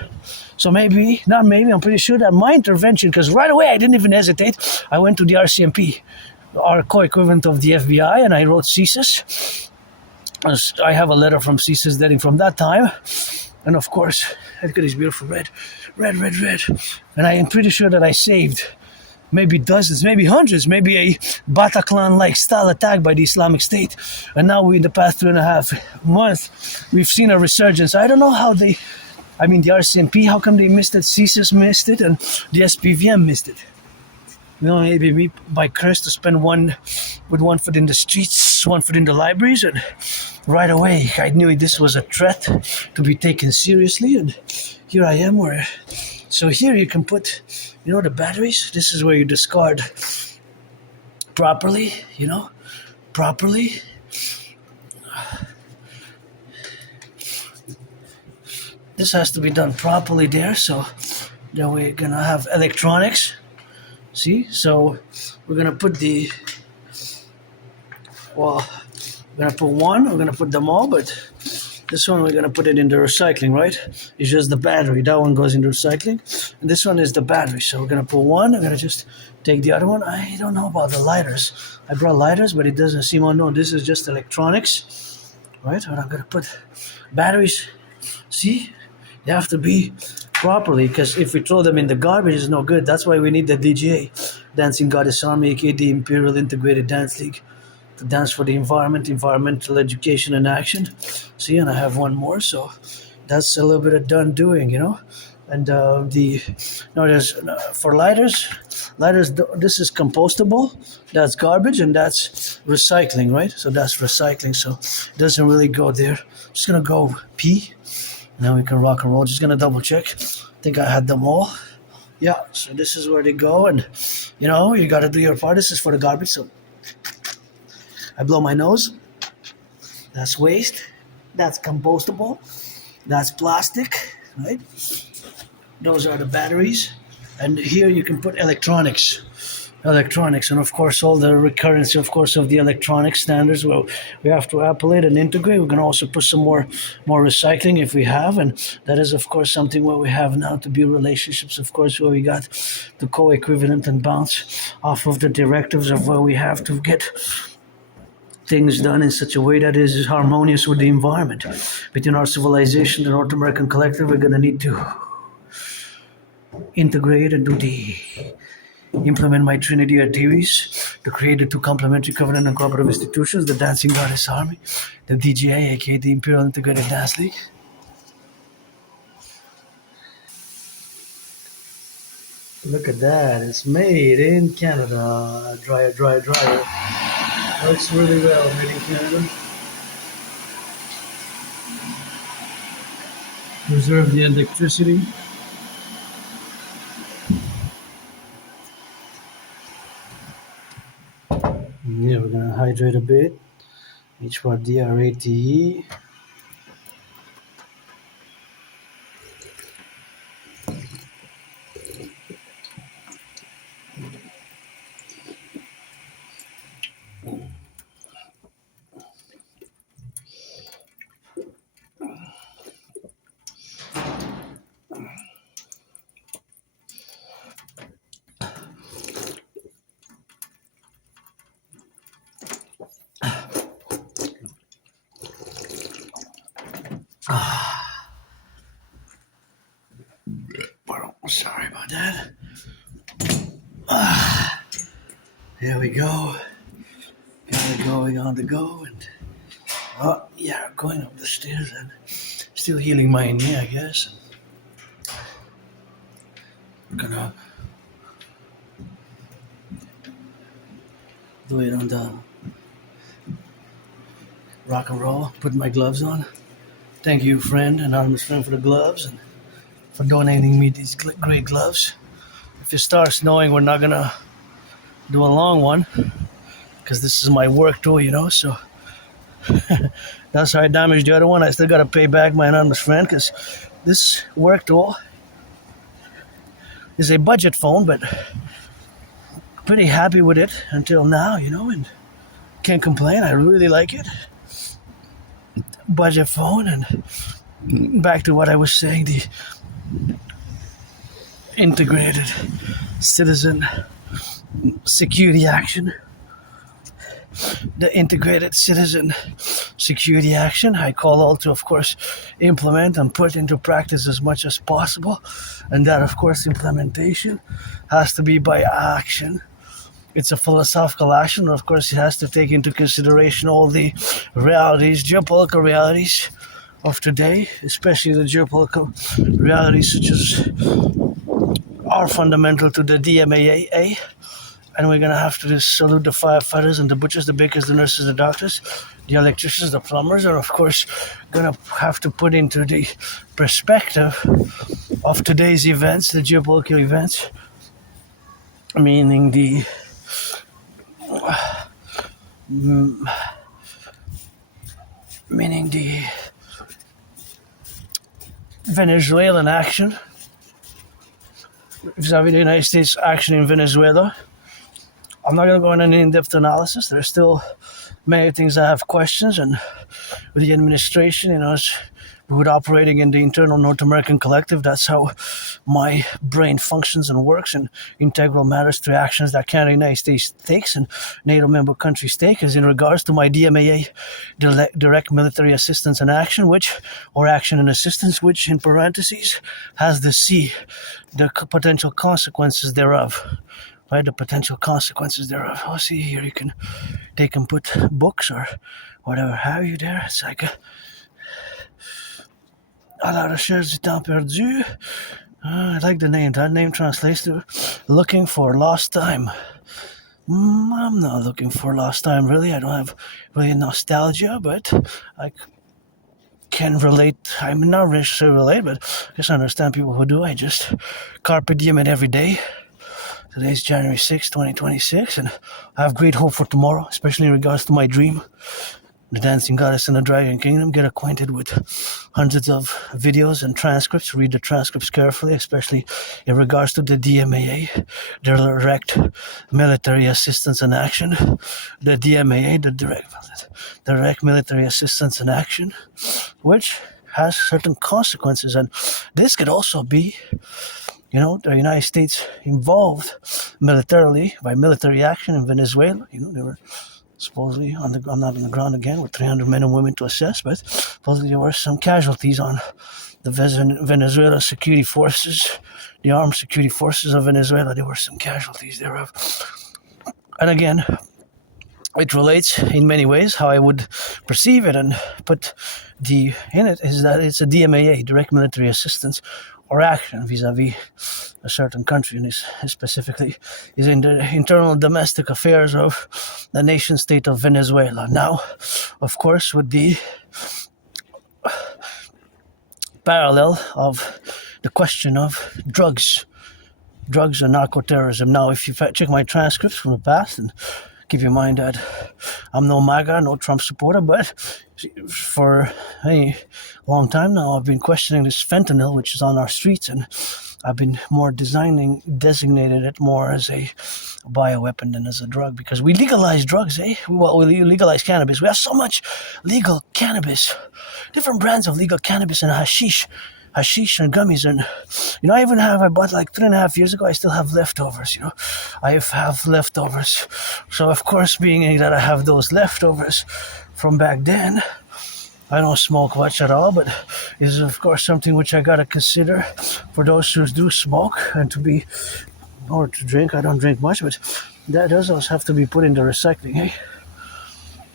So maybe, not maybe, I'm pretty sure that my intervention, because right away I didn't even hesitate, I went to the RCMP, our co-equivalent of the FBI, and I wrote CSIS. I have a letter from CSIS dating from that time. And of course, look at this beautiful red. And I am pretty sure that I saved maybe dozens, maybe hundreds, maybe a Bataclan-like style attack by the Islamic State. And now in the past 2.5 months, we've seen a resurgence. I don't know how the RCMP, how come they missed it? CSIS missed it, and the SPVM missed it. You know, maybe me by curse to spend one foot in the streets, one foot in the libraries, and right away I knew this was a threat to be taken seriously, and here I am. So here you can put, you know, the batteries. This is where you discard properly, properly. This has to be done properly there, so then we're gonna have electronics. See, so we're gonna put we're gonna put one, we're gonna put them all, but this one we're gonna put it in the recycling, right? It's just the battery. That one goes into recycling, and this one is the battery. So we're gonna put one, I'm gonna just take the other one. I don't know about the lighters. I brought lighters, but it doesn't seem unknown. This is just electronics, right? And I'm gonna put batteries. See? They have to be properly, because if we throw them in the garbage, it's no good. That's why we need the DGA, Dancing Goddess Army, aka the Imperial Integrated Dance League, to dance for the environment, environmental education and action. See, and I have one more, so that's a little bit of done doing, And there's for lighters. This is compostable. That's garbage, and that's recycling, right? So that's recycling. So it doesn't really go there. Just gonna go pee. Now we can rock and roll. Just gonna double check. I think I had them all. Yeah. So this is where they go, and you gotta do your part. This is for the garbage. So I blow my nose. That's waste. That's compostable. That's plastic, right? Those are the batteries. And here you can put electronics. And of course all the recurrency, of course, of the electronic standards. Well, we have to appellate and integrate. We can also put some more recycling if we have, and that is of course something what we have now to be relationships, of course, where we got the co-equivalent and bounce off of the directives of where we have to get things done in such a way that is harmonious with the environment. Within our civilization, the North American Collective, we're going to need to integrate and implement my Trinity of theories to create the two complementary covenant and cooperative institutions, the Dancing Goddess Army, the DGA, aka the Imperial Integrated Dance League. Look at that, it's made in Canada. Dryer. Works really well, made in Canada. Preserve the electricity. Yeah, we're gonna hydrate a bit. H4DRATE. Sorry about that. There we go. Going on the go, and going up the stairs and still healing my knee, I guess. I'm gonna do it on the rock and roll. Put my gloves on. Thank you, anonymous friend, for the gloves and for donating me these great gloves. If it starts snowing, we're not gonna do a long one because this is my work tool, so that's how I damaged the other one. I still gotta pay back my anonymous friend because this work tool is a budget phone, but pretty happy with it until now, and can't complain. I really like it. Budget phone, and back to what I was saying, the integrated citizen security action. The integrated citizen security action, I call all to, of course, implement and put into practice as much as possible. And that, of course, implementation has to be by action. It's a philosophical action. Of course, it has to take into consideration all the realities, geopolitical realities of today, especially the geopolitical realities such as are fundamental to the DMAA. And we're going to have to just salute the firefighters and the butchers, the bakers, the nurses, the doctors, the electricians, the plumbers, and of course, going to have to put into the perspective of today's events, the geopolitical events, meaning the Venezuelan action vis-a-vis the United States action in Venezuela. I'm not going to go into an in-depth analysis. There's still many things I have questions, and with the administration, with operating in the internal North American Collective, that's how my brain functions and works, and integral matters to actions that Canada, United States takes and NATO member countries take, is in regards to my DMAA, direct military assistance and action, or action and assistance, which in parentheses has the C, the potential consequences thereof. Right, the potential consequences thereof. Oh, see here, they can put books or whatever have you there. It's like à la recherche du temps perdu. I like the name. That name translates to looking for lost time. I'm not looking for lost time, really. I don't have really nostalgia, but I can relate. I'm not really sure relate, but I just understand people who do. I just carpe diem it every day. Today's January 6, 2026, and I have great hope for tomorrow, especially in regards to my dream. The dancing goddess in the dragon kingdom. Get acquainted with hundreds of videos and transcripts. Read the transcripts carefully, especially in regards to the DMAA, the direct military assistance in action. The DMAA, the direct military assistance in action, which has certain consequences. And this could also be, the United States involved militarily by military action in Venezuela. They were supposedly I'm not on the ground again with 300 men and women to assess, but supposedly there were some casualties on the Venezuela security forces, the armed security forces of Venezuela. There were some casualties thereof. And again, it relates in many ways how I would perceive it and put in it is that it's a DMAA, direct military assistance or action vis-a-vis a certain country, and is specifically is in the internal domestic affairs of the nation state of Venezuela. Now, of course, with the parallel of the question of drugs and narco-terrorism. Now, if you check my transcripts from the past and keep in mind that I'm no MAGA, no Trump supporter, but for a long time now I've been questioning this fentanyl, which is on our streets, and I've been more designated it more as a bioweapon than as a drug, because we legalize drugs, Well, we legalize cannabis. We have so much legal cannabis, different brands of legal cannabis and hashish and gummies, and I bought like 3.5 years ago. I still have leftovers. I have leftovers. So of course, being that I have those leftovers from back then, I don't smoke much at all, but it is of course something which I gotta consider for those who do smoke and or to drink. I don't drink much, but that does also have to be put into recycling.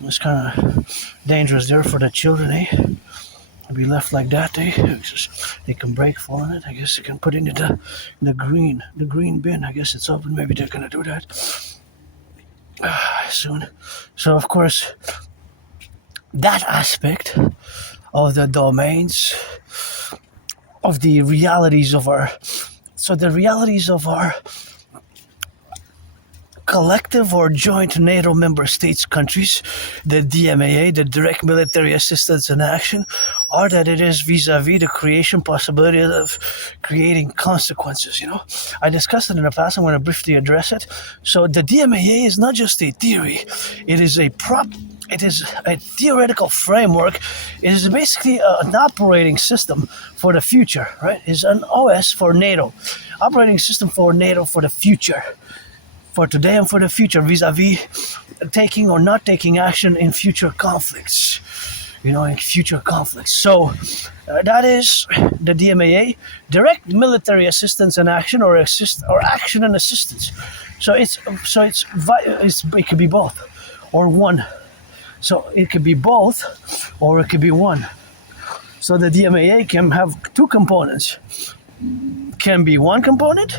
It's kind of dangerous there for the children. Be left like that, they can break, fall in it. I guess they can put it into the green bin. I guess it's open. Maybe they're gonna do that soon. So of course, that aspect of the domains of the realities of our collective or joint NATO member states countries, the DMAA, the direct military assistance in action, are that it is vis-a-vis the creation possibility of creating consequences. I discussed it in the past. I'm going to briefly address it. So the DMAA is not just a theory. It is a theoretical framework. It is basically an operating system for the future, right? It's an OS for NATO, operating system for NATO for the future, for today and for the future, vis-a-vis taking or not taking action in future conflicts. So that is the DMAA, direct military assistance and action, or action and assistance. So it could be both or one. So it could be both or it could be one. So the DMAA can have two components. Can be one component,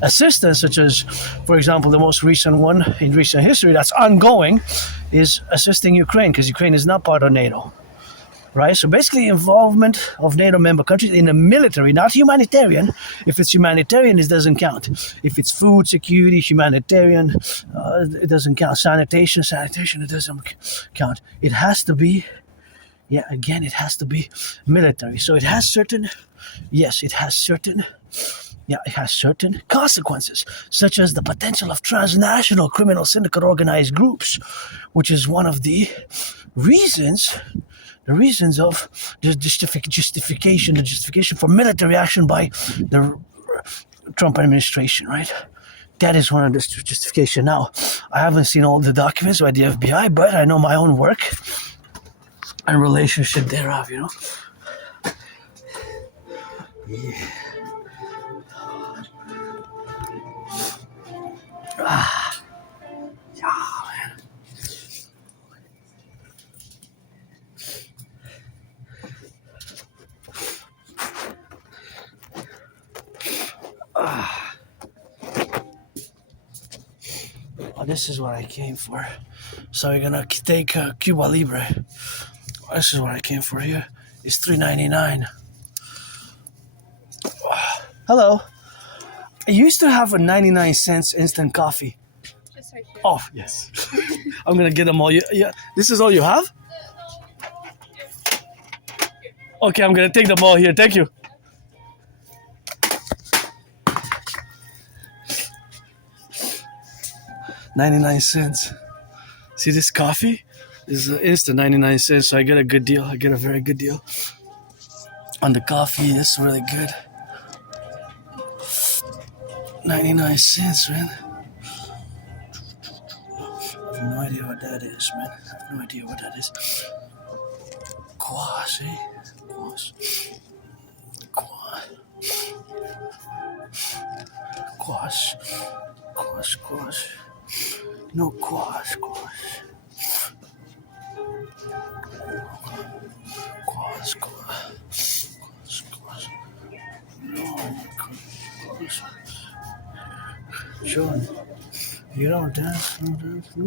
assistance, such as, for example, the most recent one in recent history that's ongoing is assisting Ukraine, because Ukraine is not part of NATO, right? So basically involvement of NATO member countries in the military, not humanitarian. If it's humanitarian, it doesn't count. If it's food security, humanitarian, it doesn't count. Sanitation, it doesn't count. It has to be, it has to be military. So it has certain consequences, such as the potential of transnational criminal syndicate organized groups, which is one of the reasons of the justification for military action by the Trump administration, right? That is one of the justification. Now, I haven't seen all the documents by the FBI, but I know my own work and relationship thereof, Yeah. Man. this is what I came for. So we're gonna take Cuba Libre. This is what I came for here. It's $3.99. Hello. I used to have a 99 cents instant coffee. Just right here. Oh, yes. I'm gonna get them all. Yeah. This is all you have? Okay, I'm gonna take them all here. Thank you. $0.99. See this coffee? This is instant 99 cents, so I get a good deal. I get a very good deal on the coffee. It's really good. 99 cents, man. I have no idea what that is, man. I have no idea what that is. Quash, eh? Quash. Quash. Quash. Quash, quash. No quash, quash. Quash, quash. Quash, quash. No quash. John, you don't dance, no dance, no?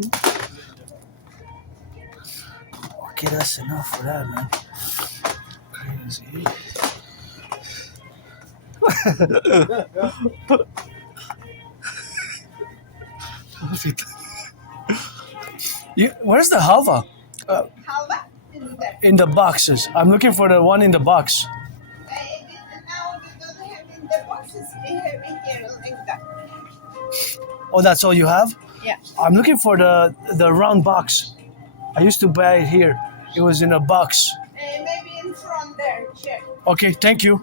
Okay, that's enough for that, man. Crazy. Where's the halva? Halva is there. In the boxes. I'm looking for the one in the box. Now we don't have in the boxes. We have it here like that. Oh, that's all you have? Yeah. I'm looking for the round box. I used to buy it here. It was in a box. Maybe in front there. Check. Okay, thank you.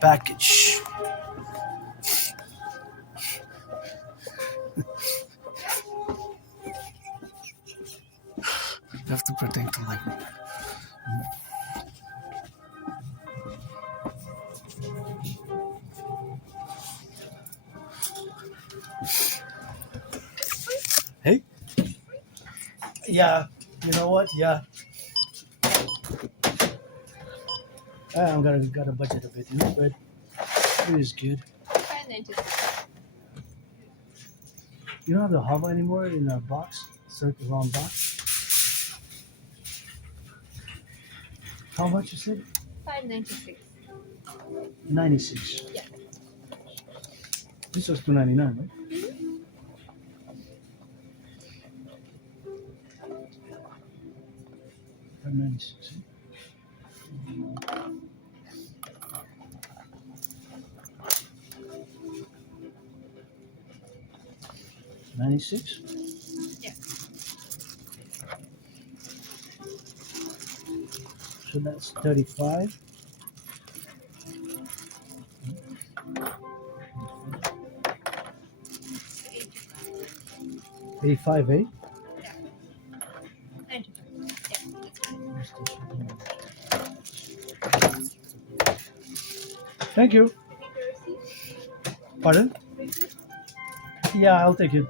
Package. You have to protect the light. Hey? Yeah, you know what? Yeah. I'm gotta budget a bit, you know, but it is good. You don't have the halva anymore in a box? Circle round box? How much you said? $5.96. 96. Yeah. This was $2.99, right? $5.96. 96? Yeah. So that's 35. $85, eh? Yeah. 95. Yeah, that's fine. Thank you. Pardon? Yeah, I'll take it.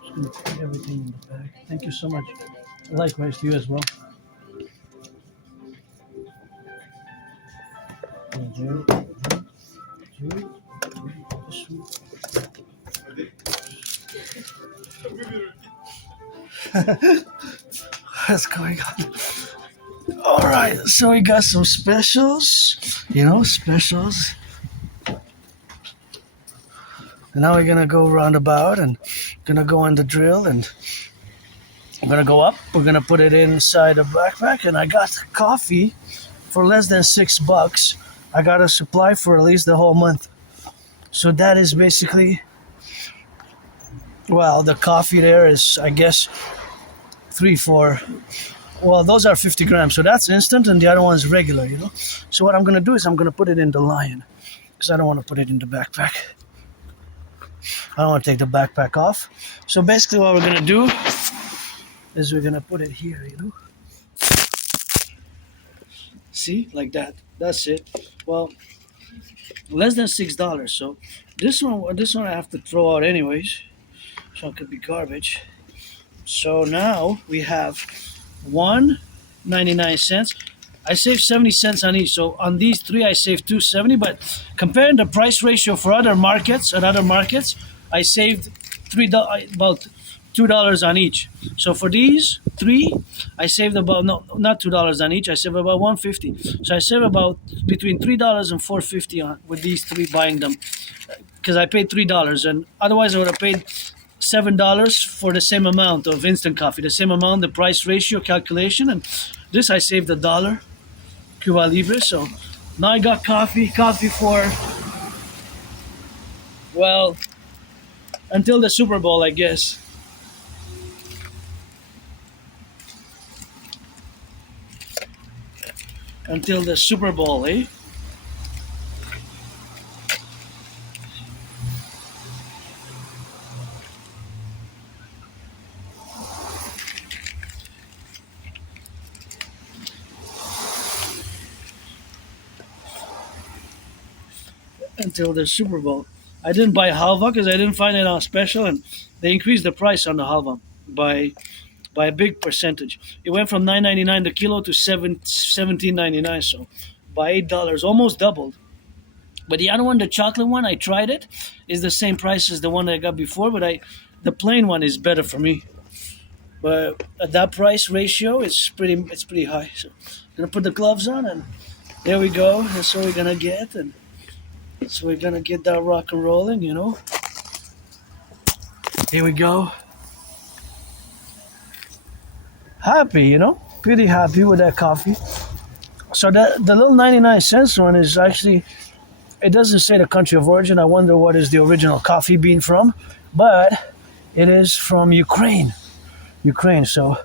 Just gonna put everything in the bag. Thank you so much. Likewise to you as well. What's going on? All right, so we got some specials, specials. And now we're gonna go roundabout and gonna go on the drill, and I'm gonna go up. We're gonna put it inside a backpack, and I got coffee for less than $6. I got a supply for at least the whole month. So that is basically, well, the coffee there is, I guess, 3-4. Well, those are 50 grams, so that's instant, and the other one's regular, So what I'm gonna do is I'm gonna put it in the Lion, because I don't want to put it in the backpack. I don't want to take the backpack off. So basically what we're gonna do is we're gonna put it here, See, like that. That's it. Well, less than $6. So this one I have to throw out anyways. So it could be garbage. So now we have $1.99. I saved 70 cents on each. So on these three, I saved 270. But comparing the price ratio for other markets, I saved about $2 on each. So for these three, I saved about no, not $2 on each. I saved about 150. So I saved about between $3 and 450 on with these three buying them, because I paid $3, and otherwise I would have paid $7 for the same amount of instant coffee, the same amount, the price ratio calculation, and this I saved $1 Cuba Libre. So now I got coffee for, well, until the Super Bowl, I guess. Until the Super Bowl, eh? Until the Super Bowl. I didn't buy halva because I didn't find it on special, and they increased the price on the halva by a big percentage. It went from $9.99 the kilo to $17.99, so by $8, almost doubled. But the other one, the chocolate one, I tried it, is the same price as the one I got before, but the plain one is better for me. But at that price ratio, it's pretty high. So I'm gonna put the gloves on, and there we go. That's what we're gonna get, and so we're gonna get that rock and rolling, you know. Here we go. Happy, you know, pretty happy with that coffee. So the little 99 cents one is actually, it doesn't say the country of origin. I wonder what is the original coffee bean from, but it is from Ukraine. So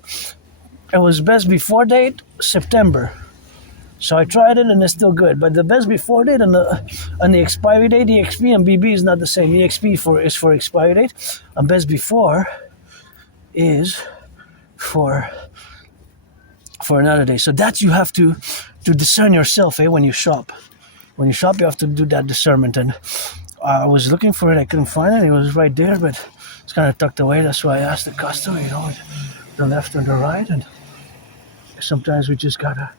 it was best before date September. So I tried it and it's still good. But the best before date and the expiry date, the EXP and BB is not the same. The EXP is for expiry date, and best before is for another day. So that you have to discern yourself, when you shop. When you shop, you have to do that discernment. And I was looking for it, I couldn't find it. It was right there, but it's kind of tucked away. That's why I asked the customer, the left and the right. And sometimes we just gotta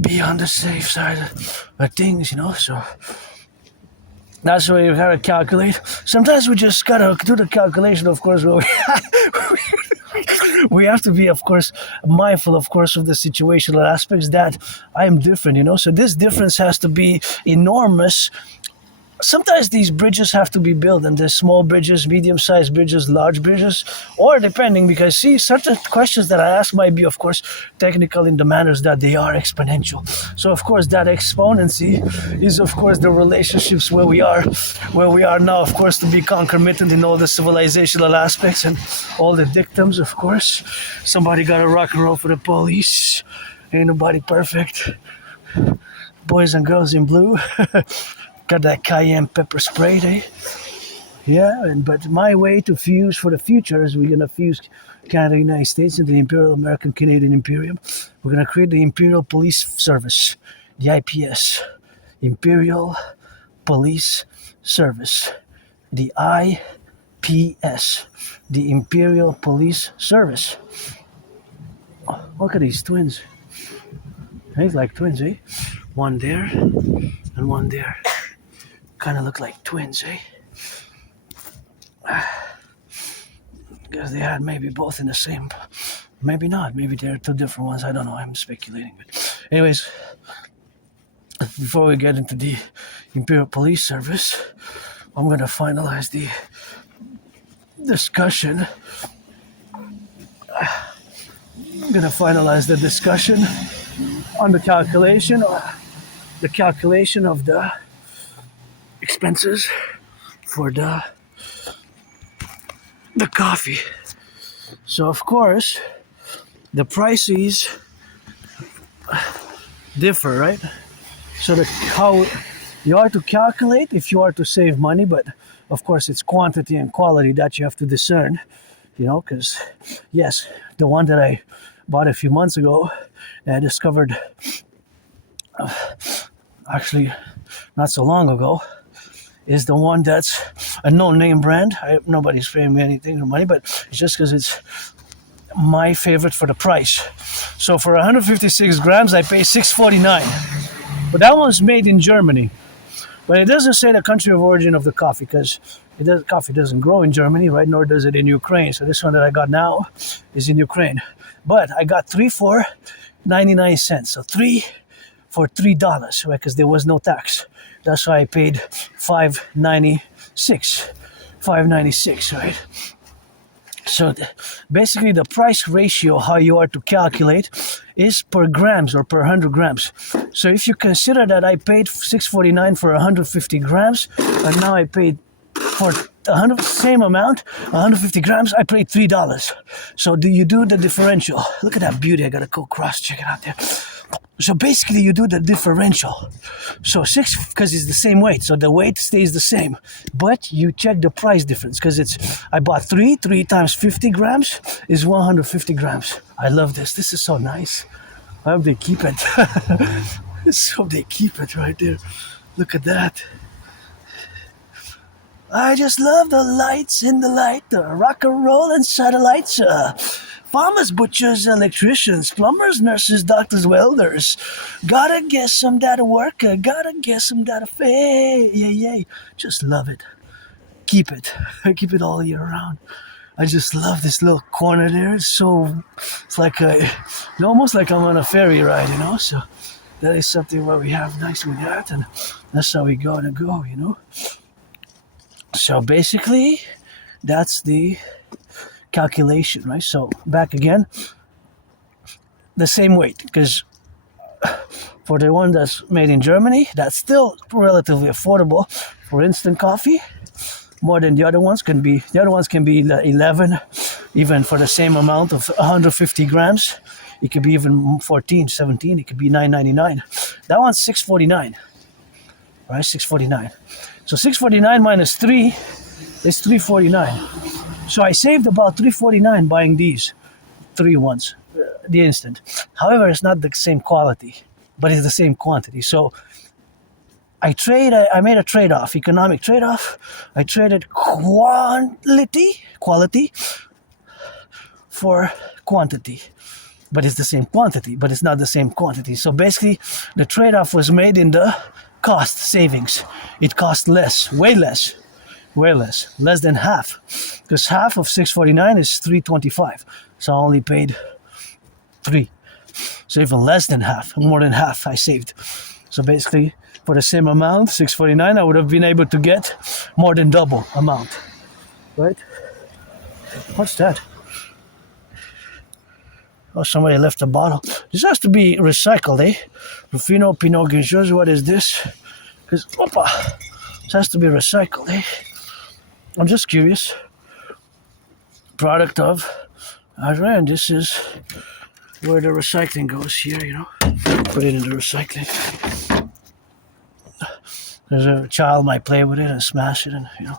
be on the safe side of things, So that's why you gotta calculate. Sometimes we just gotta do the calculation, of course, where we have to be, of course, mindful, of course, of the situational aspects that I am different, So this difference has to be enormous. Sometimes these bridges have to be built, and there's small bridges, medium-sized bridges, large bridges, or depending, because certain questions that I ask might be, of course, technical in the manners that they are exponential. So, of course, that exponency is, of course, the relationships where we are now, of course, to be concomitant in all the civilizational aspects and all the dictums, of course. Somebody got to rock and roll for the police. Ain't nobody perfect. Boys and girls in blue. Got that cayenne pepper spray, eh? Yeah, but my way to fuse for the future is we're going to fuse Canada, United States into the Imperial American Canadian Imperium. We're going to create the Imperial Police Service, the IPS, Imperial Police Service, the IPS, the Imperial Police Service. Oh, look at these twins. They look like twins, eh? One there and one there. Kind of look like twins, eh? Because they had maybe both in the same, maybe not, maybe they're two different ones, I don't know, I'm speculating. But anyways, before we get into the Imperial Police Service, I'm going to finalize the discussion. I'm going to finalize the discussion on the calculation of the expenses for the coffee. So of course the prices differ, right? So how you are to calculate if you are to save money, but of course it's quantity and quality that you have to discern, because yes, the one that I bought a few months ago, I discovered actually not so long ago, is the one that's a no-name brand. Nobody's paying me anything or money, but it's just because it's my favorite for the price. So for 156 grams, I pay $6.49. But that one's made in Germany. But it doesn't say the country of origin of the coffee because coffee doesn't grow in Germany, right? Nor does it in Ukraine. So this one that I got now is in Ukraine. But I got 3 for 99 cents. So 3 for $3, right? Because there was no tax. That's why I paid $5.96, right? So basically the price ratio, how you are to calculate, is per grams or per 100 grams. So if you consider that I paid $6.49 for 150 grams, and now I paid for same amount, 150 grams, I paid $3. So do you do the differential? Look at that beauty. I gotta go cross check it out there. So basically you do the differential. So 6, because it's the same weight, so the weight stays the same. But you check the price difference because I bought 3 times 50 grams is 150 grams. I love this. This is so nice. I hope they keep it. I hope they keep it right there. Look at that. I just love the lights in the light, the rock and roll and satellites. Farmers, butchers, electricians, plumbers, nurses, doctors, welders. Gotta get some data work. Gotta get some data fay. Yeah. Just love it. Keep it. Keep it all year round. I just love this little corner there. It's like almost like I'm on a ferry ride, you know. So that is something where we have nice with that, and that's how we gotta go, you know. So basically, that's the calculation, right? So back again, the same weight, because for the one that's made in Germany, that's still relatively affordable for instant coffee, more than the other ones can be. The other ones can be 11, even for the same amount of 150 grams. It could be even 14, 17. It could be $9.99. That one's $6.49, right? $6.49. So $6.49 minus 3 is $3.49. So I saved about $3.49 buying these 3 ones, the instant. However, it's not the same quality, but it's the same quantity. So I made a trade-off, economic trade-off. I traded quality for quantity. But it's the same quantity, but it's not the same quantity. So basically, the trade-off was made in the cost savings. It cost less, way less than half. Because half of $6.49 is $3.25. So I only paid 3. So even less than half, more than half I saved. So basically, for the same amount, $6.49, I would have been able to get more than double amount. Right? What's that? Oh, somebody left a bottle. This has to be recycled, eh? Rufino, Pinot Grigio, what is this? Because, this has to be recycled, eh? I'm just curious. Product of Iran. This is where the recycling goes here, you know. Put it in the recycling. There's a child might play with it and smash it, and, you know.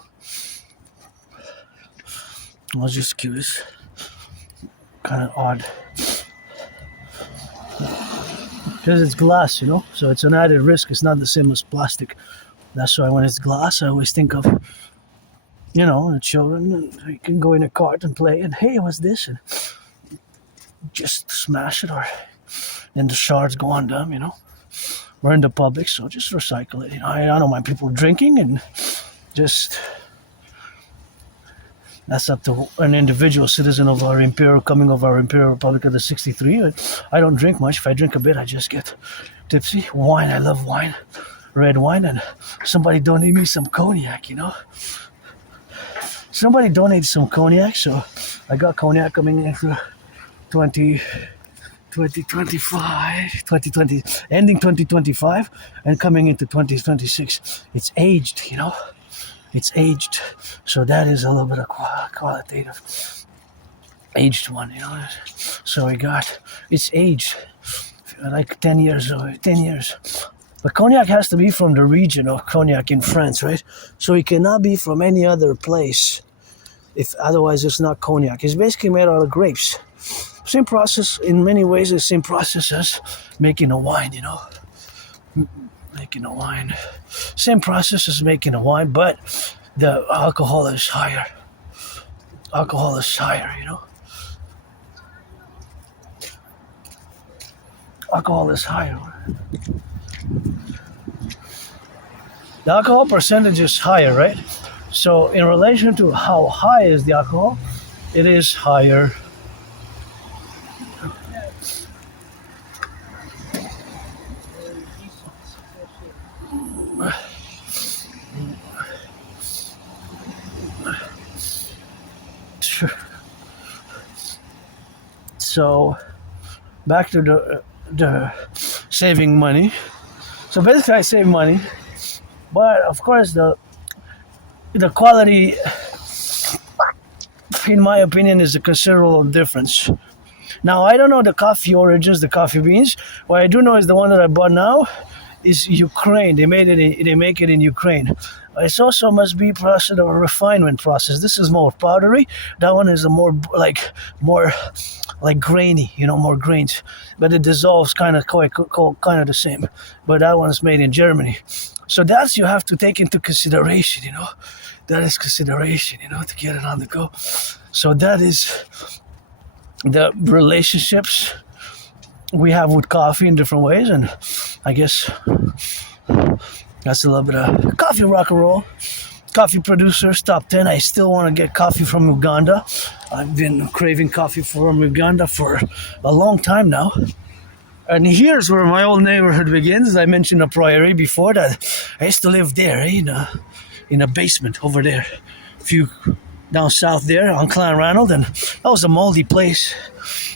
I was just curious. Kind of odd. Because it's glass, you know, so it's an added risk. It's not the same as plastic. That's why when it's glass, I always think of, you know, the children. And you can go in a cart and play, and hey, what's this? And just smash it, or then the shards go on them, you know. We're in the public, so just recycle it. You know, I don't mind people drinking, and just that's up to an individual citizen of our Imperial, coming of our Imperial Republic of the 63. I don't drink much. If I drink a bit, I just get tipsy. Wine, I love wine. Red wine, and somebody donated me some cognac, you know. Somebody donated some cognac, so I got cognac coming in for 2020, ending 2025, and coming into 2026. It's aged, you know. It's aged, so that is a little bit of qualitative aged one, you know. So we got, it's aged like 10 years. But cognac has to be from the region of cognac in France, right? So it cannot be from any other place. If otherwise, it's not cognac. It's basically made out of grapes. Same process in many ways. The same process as making a wine, you know. Making a wine. Same process as making a wine, but the alcohol is higher. You know. alcohol is higher. The alcohol percentage is higher, right? So in relation to how high is the alcohol, it is higher. So back to the saving money. So basically I save money, but of course the quality, in my opinion, is a considerable difference. Now I don't know the coffee origins, the coffee beans. What I do know is the one that I bought now is Ukraine. They make it in Ukraine. It's also must be process of a refinement process. This is more powdery. That one is a more grainy, more grains, but it dissolves kind of the same. But that one is made in Germany. So that's you have to take into consideration, That is consideration, to get it on the go. So that is the relationships we have with coffee in different ways, and I guess that's a little bit of coffee rock and roll. Coffee producers, top 10. I still want to get coffee from Uganda. I've been craving coffee from Uganda for a long time now. And here's where my old neighborhood begins. As I mentioned a Privee before, that I used to live there, in a basement over there. A few down south there on Clan Ranald, and that was a moldy place.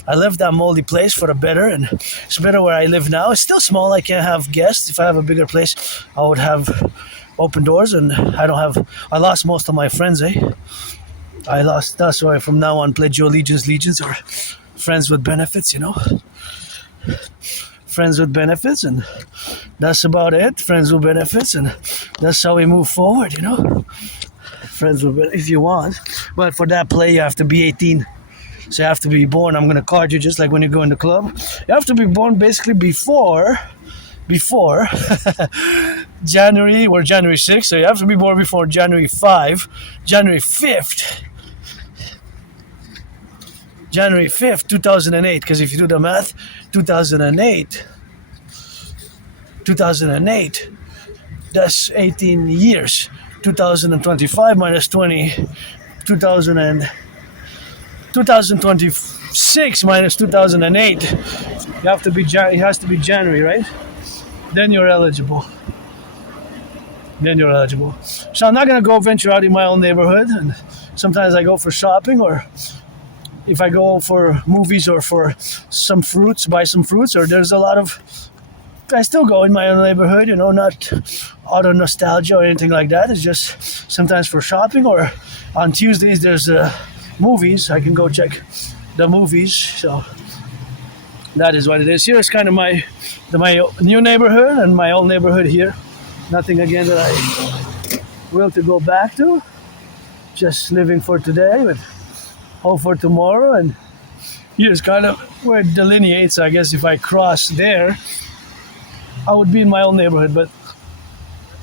I left that moldy place for the better, and it's better where I live now. It's still small. I can't have guests. If I have a bigger place, I would have open doors, and I lost most of my friends, that's why from now on pledge your legions, or friends with benefits, Friends with benefits, and that's about it. Friends with benefits, and that's how we move forward, Friends with benefits if you want. But for that play, you have to be 18. So you have to be born. I'm going to card you just like when you go in the club. You have to be born basically before January, we're January 6th, so you have to be born before January 5th, January 5th, 2008, because if you do the math, 2008, that's 18 years. 2025 minus 20, 2026 minus 2008. It has to be January, right? Then you're eligible. So I'm not going to go venture out in my own neighborhood. And sometimes I go for shopping, or if I go for movies or for some fruits, buy some fruits, or there's a lot of... I still go in my own neighborhood, not out of nostalgia or anything like that. It's just sometimes for shopping, or on Tuesdays there's movies. I can go check the movies. So that is what it is. Here is kind of my new neighborhood and my old neighborhood here. Nothing again that I will to go back to. Just living for today, but hope for tomorrow. And here's kind of where it delineates. I guess if I cross there, I would be in my own neighborhood. But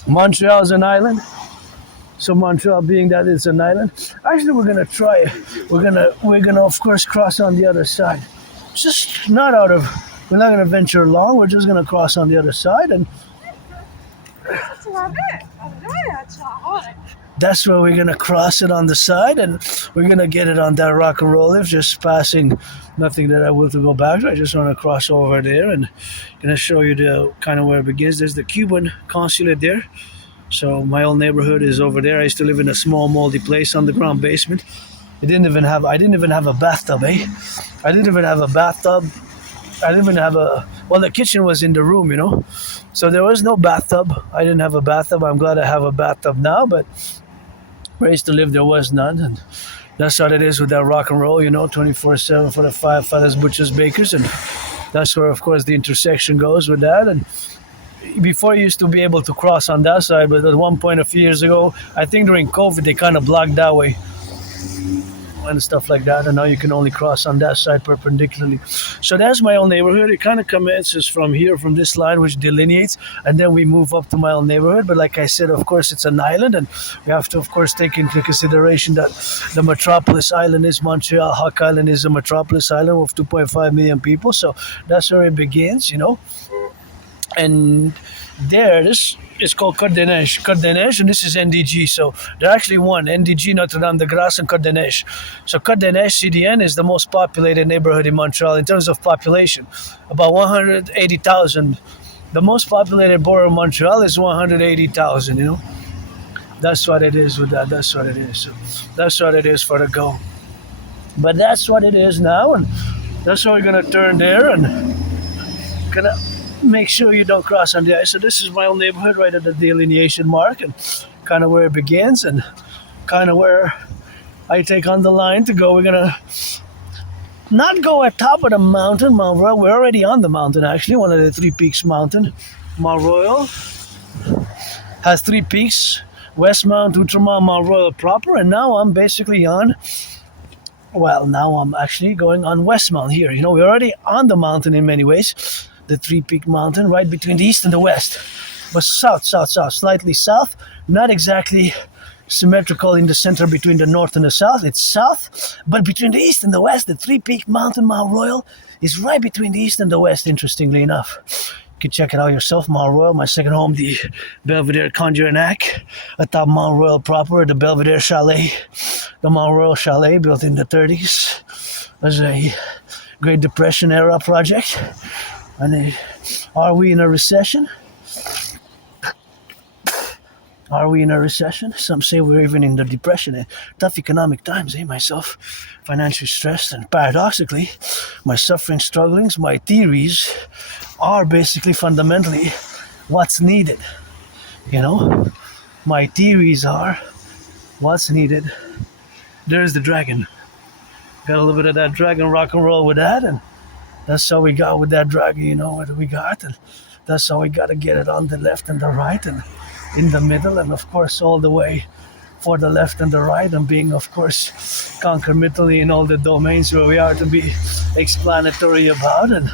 Montreal is an island. So Montreal, being that it's an island, actually we're gonna try it. We're gonna of course cross on the other side. Just we're not gonna venture long. We're just gonna cross on the other side, and that's where we're gonna cross it on the side, and we're gonna get it on that rock and roll lift, just passing. Nothing that I will to go back to. I just want to cross over there, and gonna show you the kind of where it begins. There's the Cuban consulate there. So my old neighborhood is over there. I used to live in a small moldy place on the ground basement. I didn't even have a bathtub, I didn't even have a bathtub. Well, the kitchen was in the room, So there was no bathtub. I didn't have a bathtub. I'm glad I have a bathtub now, but where I used to live, there was none. And that's what it is with that rock and roll, 24/7 for the firefighters, butchers, bakers. And that's where, of course, the intersection goes with that. And before you used to be able to cross on that side, but at one point a few years ago, I think during COVID, they kind of blocked that way. and stuff like that. And now you can only cross on that side perpendicularly. So that's my old neighborhood. It kind of commences from here, from this line, which delineates, and then we move up to my old neighborhood. But like I said, of course, it's an island, and we have to, of course, take into consideration that the metropolis island is Montreal. Hawk Island is a metropolis island with 2.5 million people. So that's where it begins, And there, this is called Côte des Neiges, and this is NDG. So they're actually one, NDG, Notre-Dame-de-Grâce, and Côte des Neiges. So Côte des Neiges, CDN, is the most populated neighborhood in Montreal in terms of population, about 180,000. The most populated borough of Montreal is 180,000, That's what it is with that. That's what it is. So that's what it is for the go. But that's what it is now, and that's why we're going to turn there and going to make sure you don't cross on the ice. So this is my old neighborhood right at the delineation mark, and kind of where it begins and kind of where I take on the line to go. We're going to not go at top of the mountain, Mount Royal. We're already on the mountain, actually, one of the 3 peaks mountain. Mount Royal has 3 peaks, Westmount, Outremont, Mount Royal proper, and now I'm basically on, now I'm actually going on Westmount here. We're already on the mountain in many ways, the 3-peak mountain, right between the east and the west. But south, slightly south, not exactly symmetrical in the center between the north and the south. It's south, but between the east and the west, the 3-peak mountain, Mount Royal, is right between the east and the west, interestingly enough. You can check it out yourself, Mount Royal, my second home, the Belvedere Conjurac, atop Mount Royal proper, the Belvedere Chalet, the Mount Royal Chalet, built in the 30s as a Great Depression era project. And are we in a recession? Are we in a recession? Some say we're even in the depression. Tough economic times, myself, financially stressed, and paradoxically, my suffering, strugglings, my theories are basically fundamentally what's needed. My theories are what's needed. There's the dragon. Got a little bit of that dragon rock and roll with that, and that's how we got with that dragon, what we got, and that's how we got to get it on the left and the right, and in the middle, and of course all the way for the left and the right, and being, of course, concomitantly in all the domains where we are to be explanatory about, and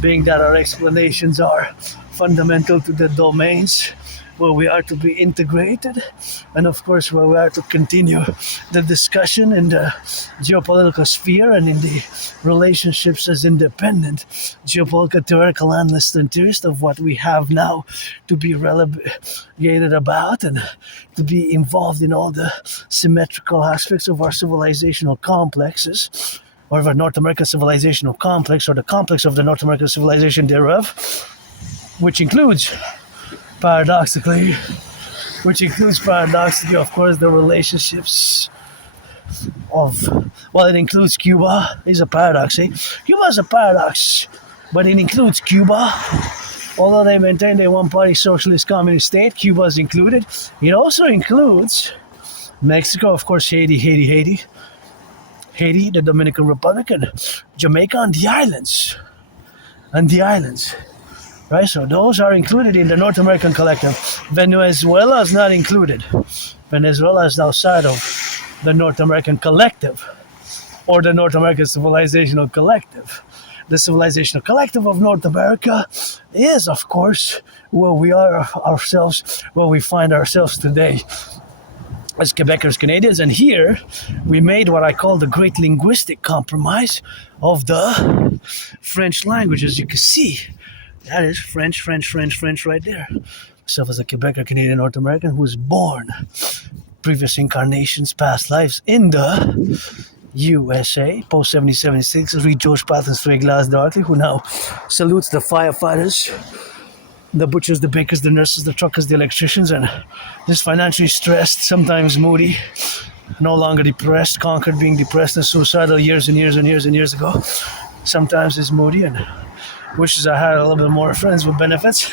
being that our explanations are fundamental to the domains where we are to be integrated, and of course where we are to continue the discussion in the geopolitical sphere and in the relationships as independent geopolitical theoretical analyst and theorist of what we have now to be relegated about and to be involved in all the symmetrical aspects of our civilizational complexes, or of our North American civilizational complex, or the complex of the North American civilization thereof, which includes paradoxically, of course, the relationships of, it includes Cuba. It's a paradox, Cuba is a paradox, but it includes Cuba. Although they maintain a one-party socialist communist state, Cuba is included. It also includes Mexico, of course, Haiti, the Dominican Republic, and Jamaica, and the islands. Right, so those are included in the North American collective. Venezuela is not included. Venezuela is outside of the North American collective, or the North American civilizational collective. The civilizational collective of North America is, of course, where we are ourselves, where we find ourselves today as Quebecers, Canadians. And here we made what I call the great linguistic compromise of the French language, as you can see. That is French right there. Myself as a Quebecer, Canadian, North American who was born, previous incarnations, past lives in the USA, post 1776, read George Patton's Three Glass Darkly, who now salutes the firefighters, the butchers, the bakers, the nurses, the truckers, the electricians, and this financially stressed, sometimes moody, no longer depressed, conquered being depressed and suicidal years ago. Sometimes is moody and wishes I had a little bit more friends with benefits.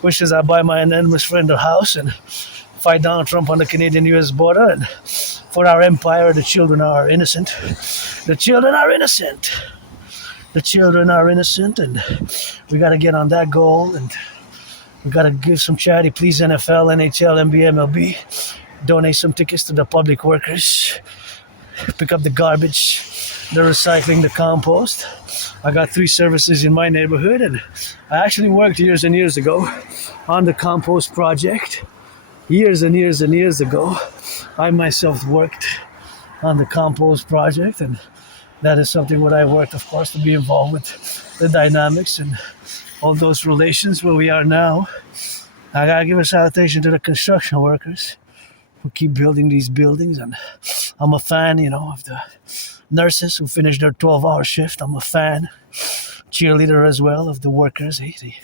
Wishes I buy my anonymous friend a house and fight Donald Trump on the Canadian-US border. And for our empire, the children are innocent. The children are innocent, and we got to get on that goal. And we got to give some charity. Please, NFL, NHL, NBA, MLB. Donate some tickets to the public workers. pick up the garbage, the recycling, the compost. I got 3 services in my neighborhood, and I actually worked years and years ago on the compost project. Years and years and years ago, I myself worked on the compost project, and that is something what I worked, of course, to be involved with the dynamics and all those relations where we are now. I gotta give a salutation to the construction workers who keep building these buildings, and I'm a fan, of the nurses who finish their 12-hour shift. I'm a fan, cheerleader as well of the workers, the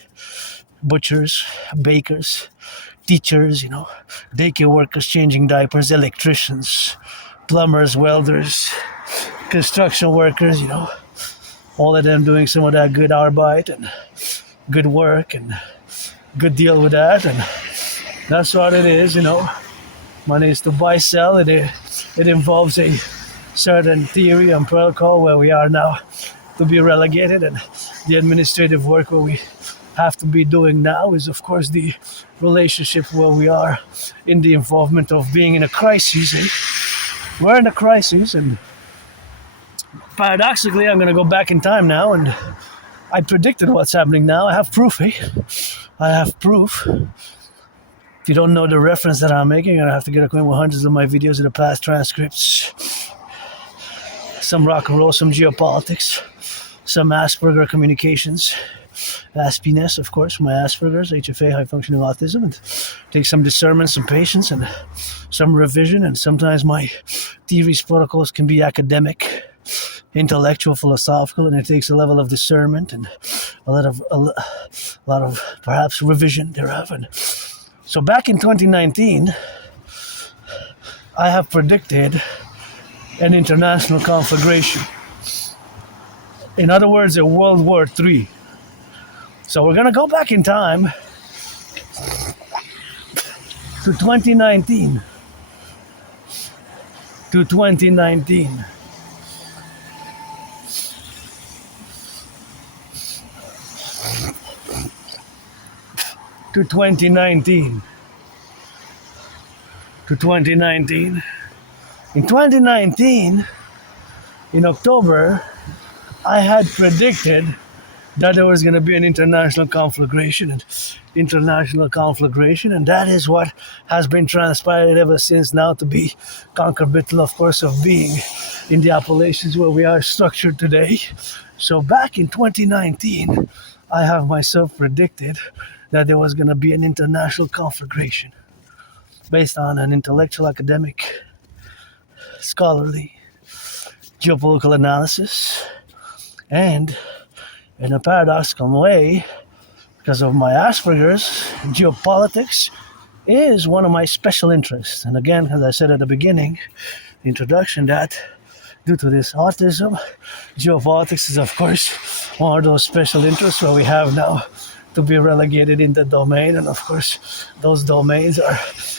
butchers, bakers, teachers, daycare workers changing diapers, electricians, plumbers, welders, construction workers, all of them doing some of that good arbeit and good work and good deal with that. And that's what it is, Money is to buy, sell. It involves a certain theory and protocol where we are now to be relegated, and the administrative work where we have to be doing now is, of course, the relationship where we are in the involvement of being in a crisis. We're in a crisis, and paradoxically, I'm going to go back in time now, and I predicted what's happening now. I have proof, I have proof. If you don't know the reference that I'm making, you're going to have to get acquainted with hundreds of my videos in the past, transcripts, some rock and roll, some geopolitics, some Asperger communications, Aspiesque, of course, my Asperger's, HFA, high functioning autism, and take some discernment, some patience, and some revision. And sometimes my theories, protocols can be academic, intellectual, philosophical, and it takes a level of discernment and a lot of perhaps revision thereof. And so back in 2019, I have predicted an international conflagration. In other words, a World War III. So we're going to go back in time to 2019. To 2019. To 2019. To 2019. In 2019, in October, I had predicted that there was going to be an international conflagration, and that is what has been transpired ever since now, to be concurbital, of course, of being in the Appalachians where we are structured today. So back in 2019, I have myself predicted that there was going to be an international conflagration based on an intellectual, academic, scholarly, geopolitical analysis, and in a paradoxical way, because of my Asperger's, geopolitics is one of my special interests. And again, as I said at the beginning, the introduction, that due to this autism, geopolitics is, of course, one of those special interests where we have now to be relegated in the domain. And of course, those domains are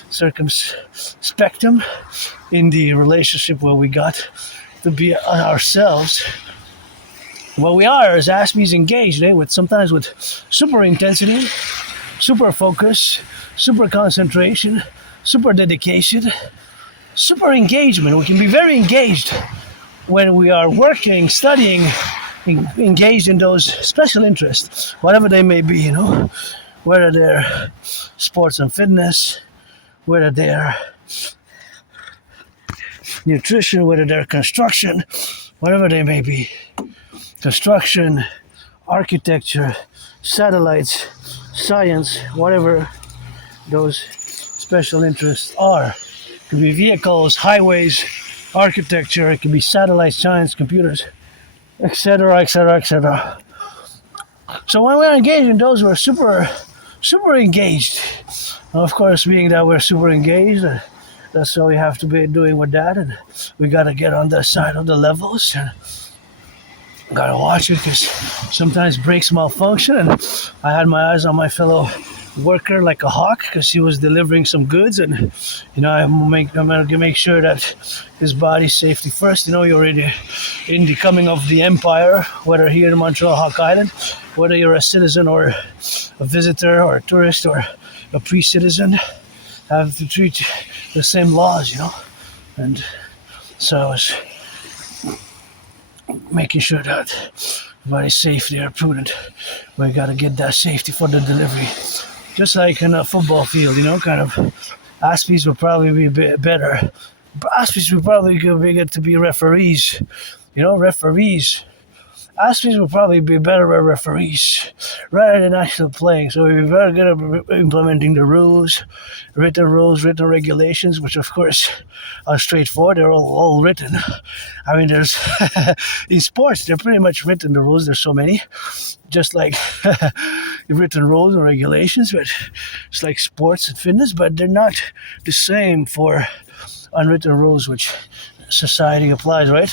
circumspectum in the relationship where we got to be ourselves. What we are is Aspies engaged, sometimes with super intensity, super focus, super concentration, super dedication, super engagement. We can be very engaged when we are working, studying, engaged in those special interests, whatever they may be, whether they're sports and fitness, whether they're nutrition, whether they're construction, whatever they may be. Construction, architecture, satellites, science, whatever those special interests are. It could be vehicles, highways, architecture, it could be satellites, science, computers, etc., etc., etc. So when we're engaged in those, we're super engaged. And of course, being that we're super engaged, that's what we have to be doing with that, and we got to get on the side of the levels. And gotta watch it, because sometimes brakes malfunction, and I had my eyes on my fellow worker like a hawk, because he was delivering some goods, and I'm gonna make sure that his body's safety first. You're already in the coming of the empire, whether here in Montreal, Hawk Island, whether you're a citizen or a visitor or a tourist or a pre-citizen, have to treat the same laws, and So I was making sure that everybody's safe there, prudent. We gotta get that safety for the delivery. Just like in a football field, kind of. Aspies will probably be a bit better. Aspies will probably get to be referees. Referees. Aspies will probably be better at referees rather than actually playing. So we're very good at implementing the rules, written regulations, which of course are straightforward. They're all written. I mean, there's in sports, they're pretty much written, the rules. There's so many, just like written rules and regulations. But it's like sports and fitness, but they're not the same for unwritten rules, which society applies, right?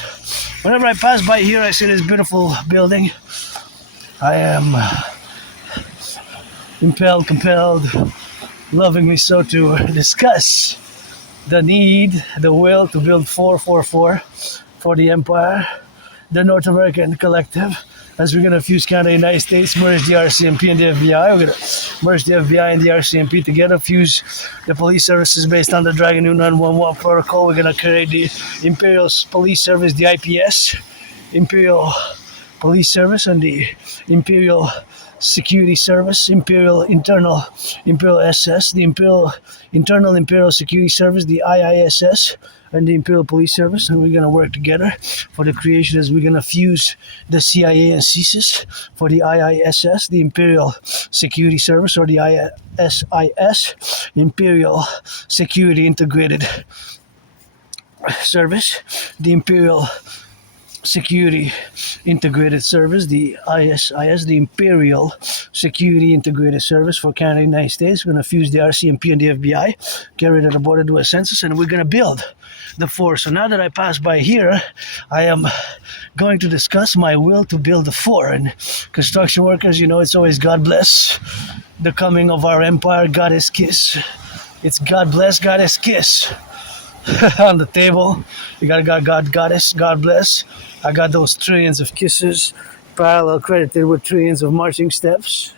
Whenever I pass by here, I see this beautiful building. I am compelled, lovingly so, to discuss the need, the will to build 444 for the Empire, the North American Collective, as we're going to fuse Canada, United States, merge the RCMP and the FBI. We're going to merge the FBI and the RCMP together, fuse the police services based on the Draconis 911 protocol. We're going to create the Imperial Police Service, the IPS, Imperial Police Service, and the Imperial Security Service, Imperial SS, the Internal Imperial Security Service, the IISS, and the Imperial Police Service, and we're going to work together for the creation as we're going to fuse the CIA and CSIS for the IISS, the Imperial Security Service, or the ISIS, Imperial Security Integrated Service, the Imperial Security Integrated Service, the ISIS, the Imperial Security Integrated Service for Canada and United States. We're going to fuse the RCMP and the FBI, get rid of the border, do a census, and we're going to build the four. So now that I pass by here, I am going to discuss my will to build the four. And construction workers, it's always God bless the coming of our empire, goddess kiss. It's God bless, goddess kiss. On the table, you got God, goddess, God bless. I got those trillions of kisses, parallel credited with trillions of marching steps.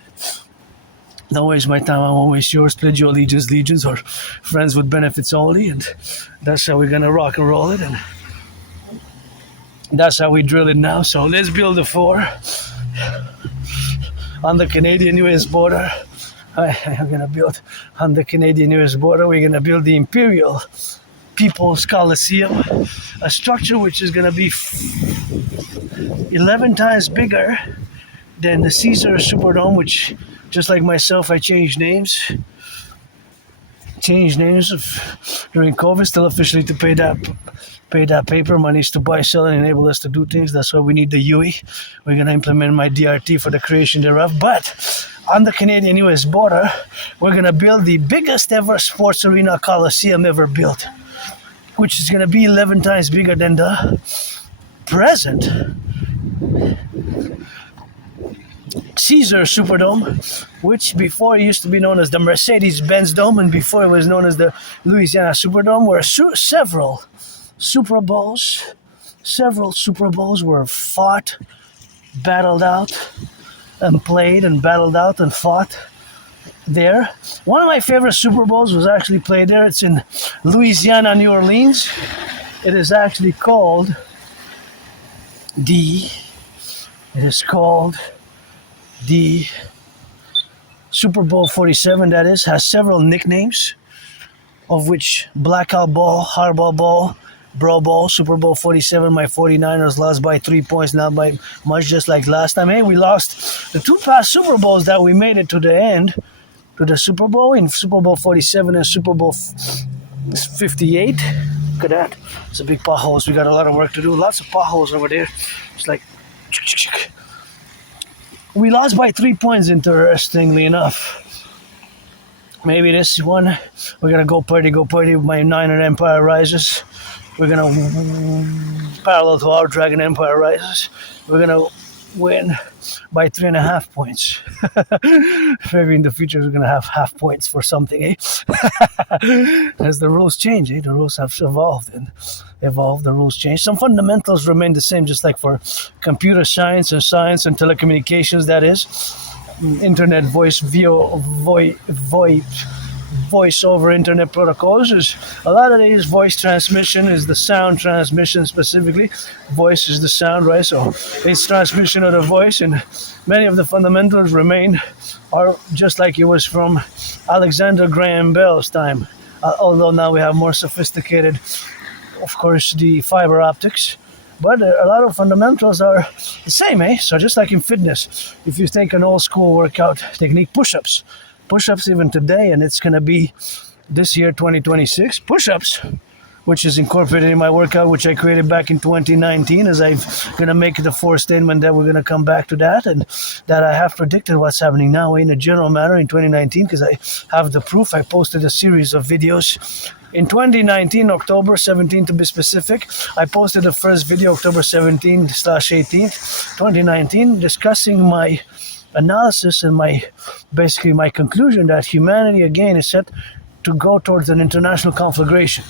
Don't waste my time, I won't waste yours. Pledge your allegiance, legions, or friends with benefits only. And that's how we're gonna rock and roll it. And that's how we drill it now. So let's build the four on the Canadian-US border. I'm gonna build on the Canadian-US border. We're gonna build the Imperial People's Coliseum, a structure which is going to be 11 times bigger than the Caesar Superdome, which, just like myself, I changed names during COVID, still officially to pay that paper monies to buy, sell, and enable us to do things. That's why we need the UE. We're going to implement my DRT for the creation thereof. But on the Canadian-US border, we're going to build the biggest ever sports arena coliseum ever built, which is going to be 11 times bigger than the present Caesar Superdome, which before used to be known as the Mercedes-Benz Dome, and before it was known as the Louisiana Superdome, where several Super Bowls were fought, battled out, and played, and battled out and fought there. One of my favorite Super Bowls was actually played there. It's in Louisiana, New Orleans. It is actually called the Super Bowl 47, that is, has several nicknames, of which Blackout Ball, Hardball Ball, Bro Bowl, Super Bowl 47, my 49ers lost by 3 points, not by much, just like last time. Hey, we lost the two past Super Bowls that we made it to the end, to the Super Bowl, in Super Bowl 47 and Super Bowl 58. Look at that. It's a big potholes. We got a lot of work to do. Lots of potholes over there. It's like... We lost by 3 points, interestingly enough. Maybe this one, we're going to go party. My Niner Empire rises. We're going to, parallel to our Dragon Empire rises, we're going to win by 3.5 points. Maybe in the future we're going to have half points for something, eh? As the rules change, eh? The rules have evolved, the rules change. Some fundamentals remain the same, just like for computer science and telecommunications, that is. Internet, voice, VoIP, voice over internet protocols is a lot of these voice transmission is the sound transmission specifically. Voice is the sound, right? So it's transmission of the voice, and many of the fundamentals remain are just like it was from Alexander Graham Bell's time. Although now we have more sophisticated, of course, the fiber optics. But a lot of fundamentals are the same, eh? So just like in fitness, if you take an old school workout technique, push-ups even today, and it's going to be this year, 2026, push-ups, which is incorporated in my workout, which I created back in 2019, as I'm going to make the fourth statement that we're going to come back to that, and that I have predicted what's happening now in a general manner in 2019, because I have the proof. I posted a series of videos in 2019, October 17 to be specific. I posted the first video, October 17/18th, 2019, discussing my analysis and my conclusion that humanity again is set to go towards an international conflagration.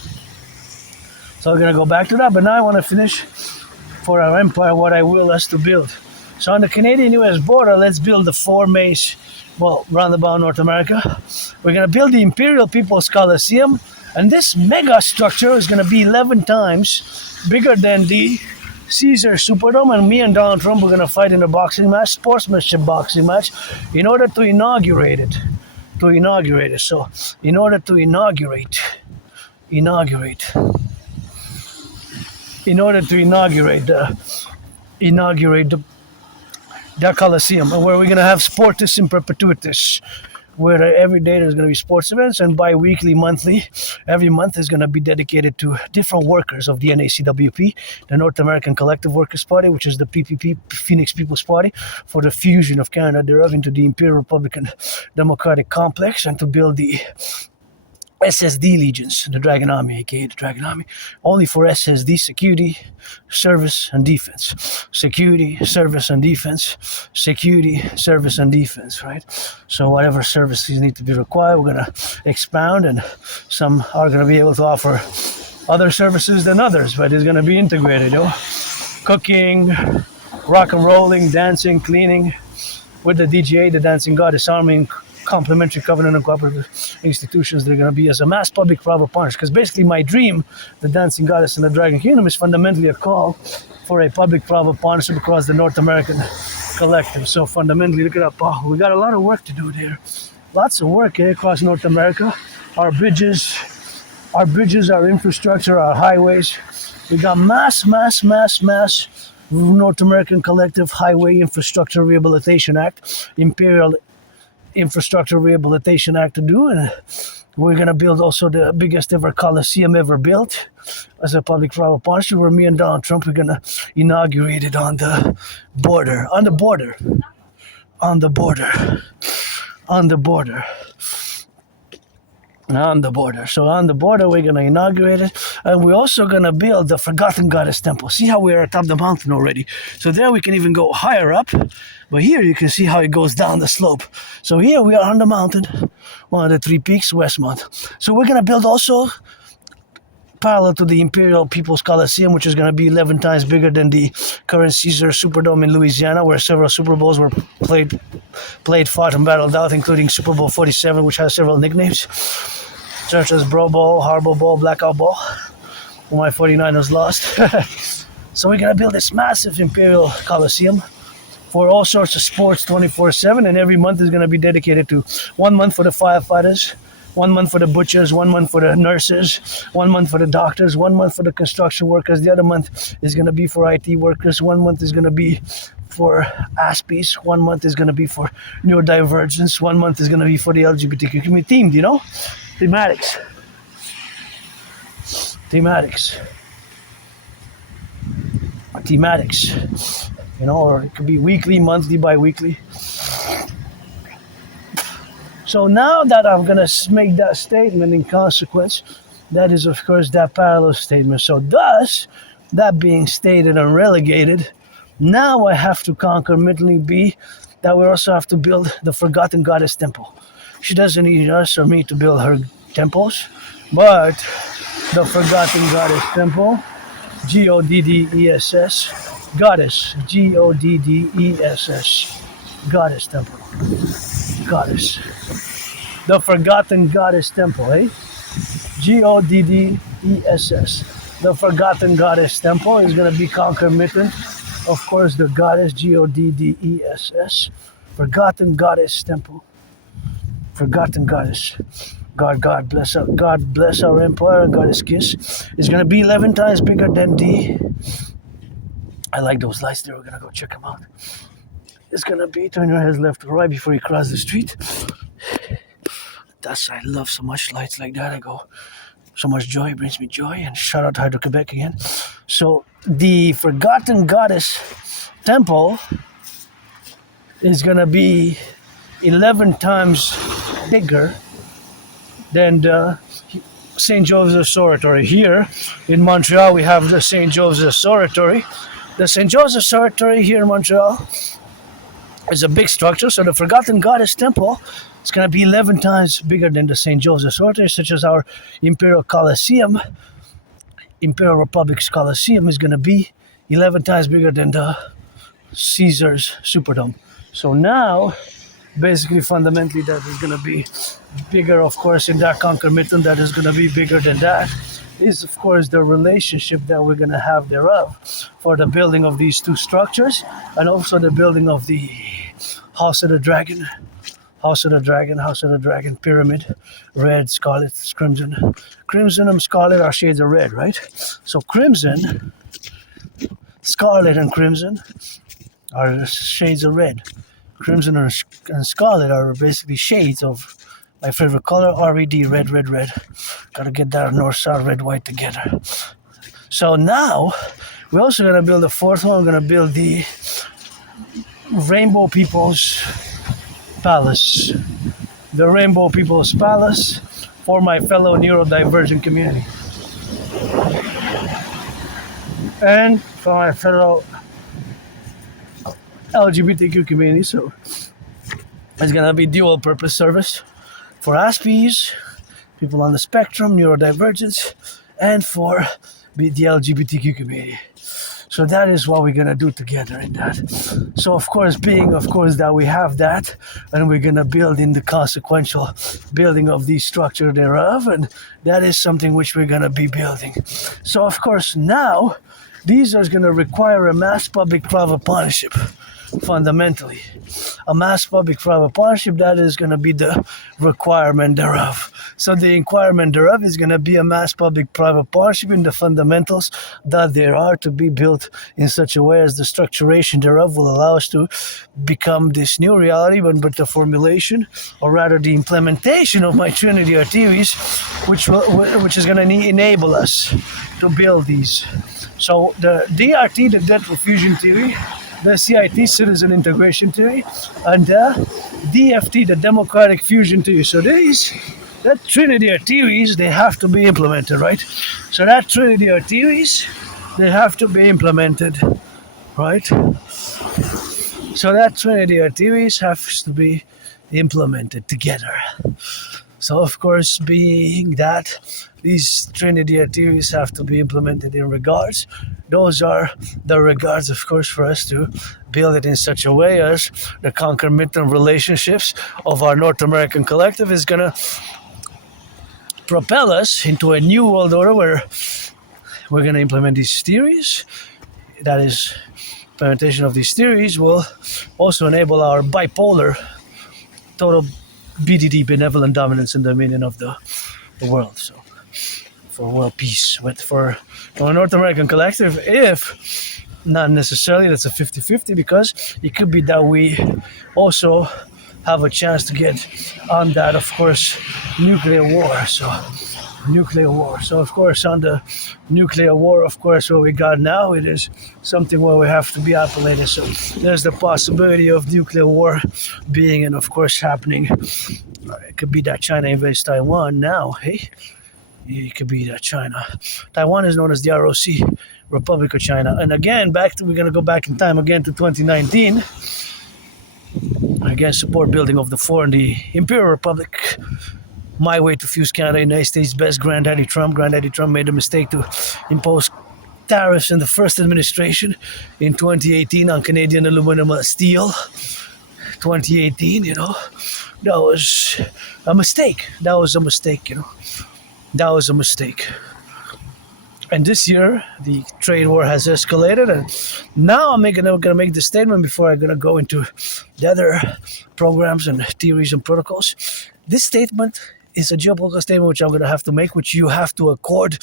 So we're going to go back to that, but now I want to finish for our empire what I will us to build. So on the Canadian-US border, let's build the four maze, roundabout North America. We're going to build the Imperial People's Coliseum, and this mega structure is going to be 11 times bigger than the Caesar Superdome, and me and Donald Trump are going to fight in a boxing match, sportsmanship boxing match, in order to inaugurate it. So in order to inaugurate the Coliseum, where we're going to have Sportus in Perpetuitus, where every day there's going to be sports events, and bi-weekly, monthly, every month is going to be dedicated to different workers of the N.A.C.W.P, the North American Collective Workers' Party, which is the PPP, Phoenix People's Party, for the fusion of Canada thereof into the Imperial Republican Democratic Complex, and to build the SSD legions, the Dragon Army, aka the Dragon Army, only for SSD, security, service, and defense. Security, service, and defense. Security, service, and defense, right? So whatever services need to be required, we're going to expound, and some are going to be able to offer other services than others, but it's going to be integrated, Cooking, rock and rolling, dancing, cleaning, with the DGA, the Dancing Goddess Army, complementary covenant and cooperative institutions. They're going to be as a mass public private partners, because basically my dream, the Dancing Goddess and the Dragon Kingdom, is fundamentally a call for a public private partnership across the North American Collective. So fundamentally, look at that. We got a lot of work to do there. Lots of work across North America. Our bridges, our infrastructure, our highways. We got mass North American Collective Highway Infrastructure Rehabilitation Act, Imperial Infrastructure Rehabilitation Act to do, and we're going to build also the biggest ever Coliseum ever built as a public-private partnership, where me and Donald Trump are going to inaugurate it on the border. So on the border, we're going to inaugurate it, and we're also going to build the Forgotten Goddess Temple. See how we're atop the mountain already? So there we can even go higher up, but here you can see how it goes down the slope. So here we are on the mountain, one of the three peaks, Westmont. So we're going to build also parallel to the Imperial People's Coliseum, which is going to be 11 times bigger than the current Caesar Superdome in Louisiana, where several Super Bowls were played, fought, and battled out, including Super Bowl 47, which has several nicknames, such as Bro Bowl, Harbor Bowl, Blackout Bowl, where my 49ers lost. So we're going to build this massive Imperial Coliseum for all sorts of sports 24/7, and every month is going to be dedicated to 1 month for the firefighters, 1 month for the butchers, 1 month for the nurses, 1 month for the doctors, 1 month for the construction workers. The other month is going to be for IT workers. 1 month is going to be for Aspiesque. 1 month is going to be for neurodivergence. 1 month is going to be for the LGBTQ community. Themed, Thematics. Or it could be weekly, monthly, bi-weekly. So now that I'm going to make that statement in consequence, that is, of course, that parallel statement. So thus, that being stated and relegated, now I have to concomitantly be that we also have to build the Forgotten Goddess Temple. She doesn't need us or me to build her temples, but the Forgotten Goddess Temple, Goddes, Goddess, Goddes, Goddess Temple, Goddess. the Forgotten Goddess Temple, eh? Goddes. The Forgotten Goddess Temple is going to be concomitant. Of course, the goddess, Goddes. Forgotten Goddess Temple. Forgotten Goddess. God bless our empire. Goddess Kiss is going to be 11 times bigger than the. I like those lights there. We're going to go check them out. It's going to be, turn your head left or right before you cross the street. I love so much lights like that. I go, so much joy, it brings me joy. And shout out to Hydro-Quebec again. So the Forgotten Goddess Temple is going to be 11 times bigger than the St. Joseph's Oratory. Here in Montreal, we have the St. Joseph's Oratory. The St. Joseph's Oratory here in Montreal is a big structure. So the Forgotten Goddess Temple is going to be 11 times bigger than the St. Joseph's Oratory, such as our Imperial Coliseum. Imperial Republic's Coliseum is going to be 11 times bigger than the Caesar's Superdome. So now, basically, fundamentally, that is going to be bigger, of course, in that concomitant, that is going to be bigger than that, is, of course, the relationship that we're going to have thereof for the building of these two structures, and also the building of the House of the Dragon, pyramid, red, scarlet, crimson. Crimson and scarlet are shades of red, right? So crimson, scarlet, and crimson are shades of red. Crimson and scarlet are basically shades of my favorite color, RED, red, red, red. Gotta get that north, south, red, white together. So now, we're also gonna build a fourth one. We're gonna build the Rainbow People's Palace. The Rainbow People's Palace for my fellow neurodivergent community. And for my fellow LGBTQ community. So it's gonna be dual purpose service for Aspies, people on the spectrum, neurodivergence, and for the LGBTQ community. So that is what we're gonna do together in that. So of course, being of course that we have that, and we're gonna build in the consequential building of the structure thereof, and that is something which we're gonna be building. So of course now, these are gonna require a mass public-private partnership. Fundamentally, a mass public-private partnership, that is going to be the requirement thereof. So the requirement thereof is going to be a mass public-private partnership in the fundamentals that there are to be built in such a way as the structuration thereof will allow us to become this new reality, but the formulation, or rather the implementation of my Trinity or theories, which is going to enable us to build these. So the DRT, the debt refusion theory, the CIT, Citizen Integration Theory, and the DFT, the Democratic Fusion Theory. So that trinity of theories, they have to be implemented, right? So that trinity of theories, they have to be implemented, right? So that trinity of theories has to be implemented together. So of course, being that these trinity of theories have to be implemented in regards, those are the regards, of course, for us to build it in such a way as the concomitant relationships of our North American collective is going to propel us into a new world order where we're going to implement these theories. That is, implementation of these theories will also enable our bipolar total BDD, benevolent dominance and dominion of the world. So for world peace, but for a North American collective, if not necessarily, that's a 50-50, because it could be that we also have a chance to get on that, of course, nuclear war. So of course, on the nuclear war, of course, what we got now, it is something where we have to be appellated. So there's the possibility of nuclear war being, and of course, happening. It could be that China invades Taiwan now, hey? It could be that China. Taiwan is known as the ROC, Republic of China. And again, we're going to go back in time again to 2019. Again, support building of the four in the Imperial Republic. My way to fuse Canada, United States best, Granddaddy Trump. Granddaddy Trump made the mistake to impose tariffs in the first administration in 2018 on Canadian aluminum and steel. 2018, that was a mistake. That was a mistake, That was a mistake. And this year, the trade war has escalated, and now I'm gonna make the statement before I'm gonna go into the other programs and theories and protocols. This statement is a geopolitical statement which I'm going to have to make, which you have to accord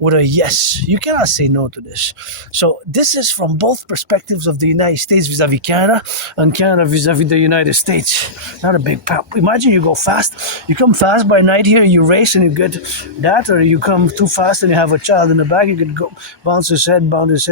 with a yes. You cannot say no to this. So this is from both perspectives of the United States vis-a-vis Canada and Canada vis-a-vis the United States. Not a big pop. Imagine you go fast. You come fast by night here, you race and you get that, or you come too fast and you have a child in the back, you could go bounce his head,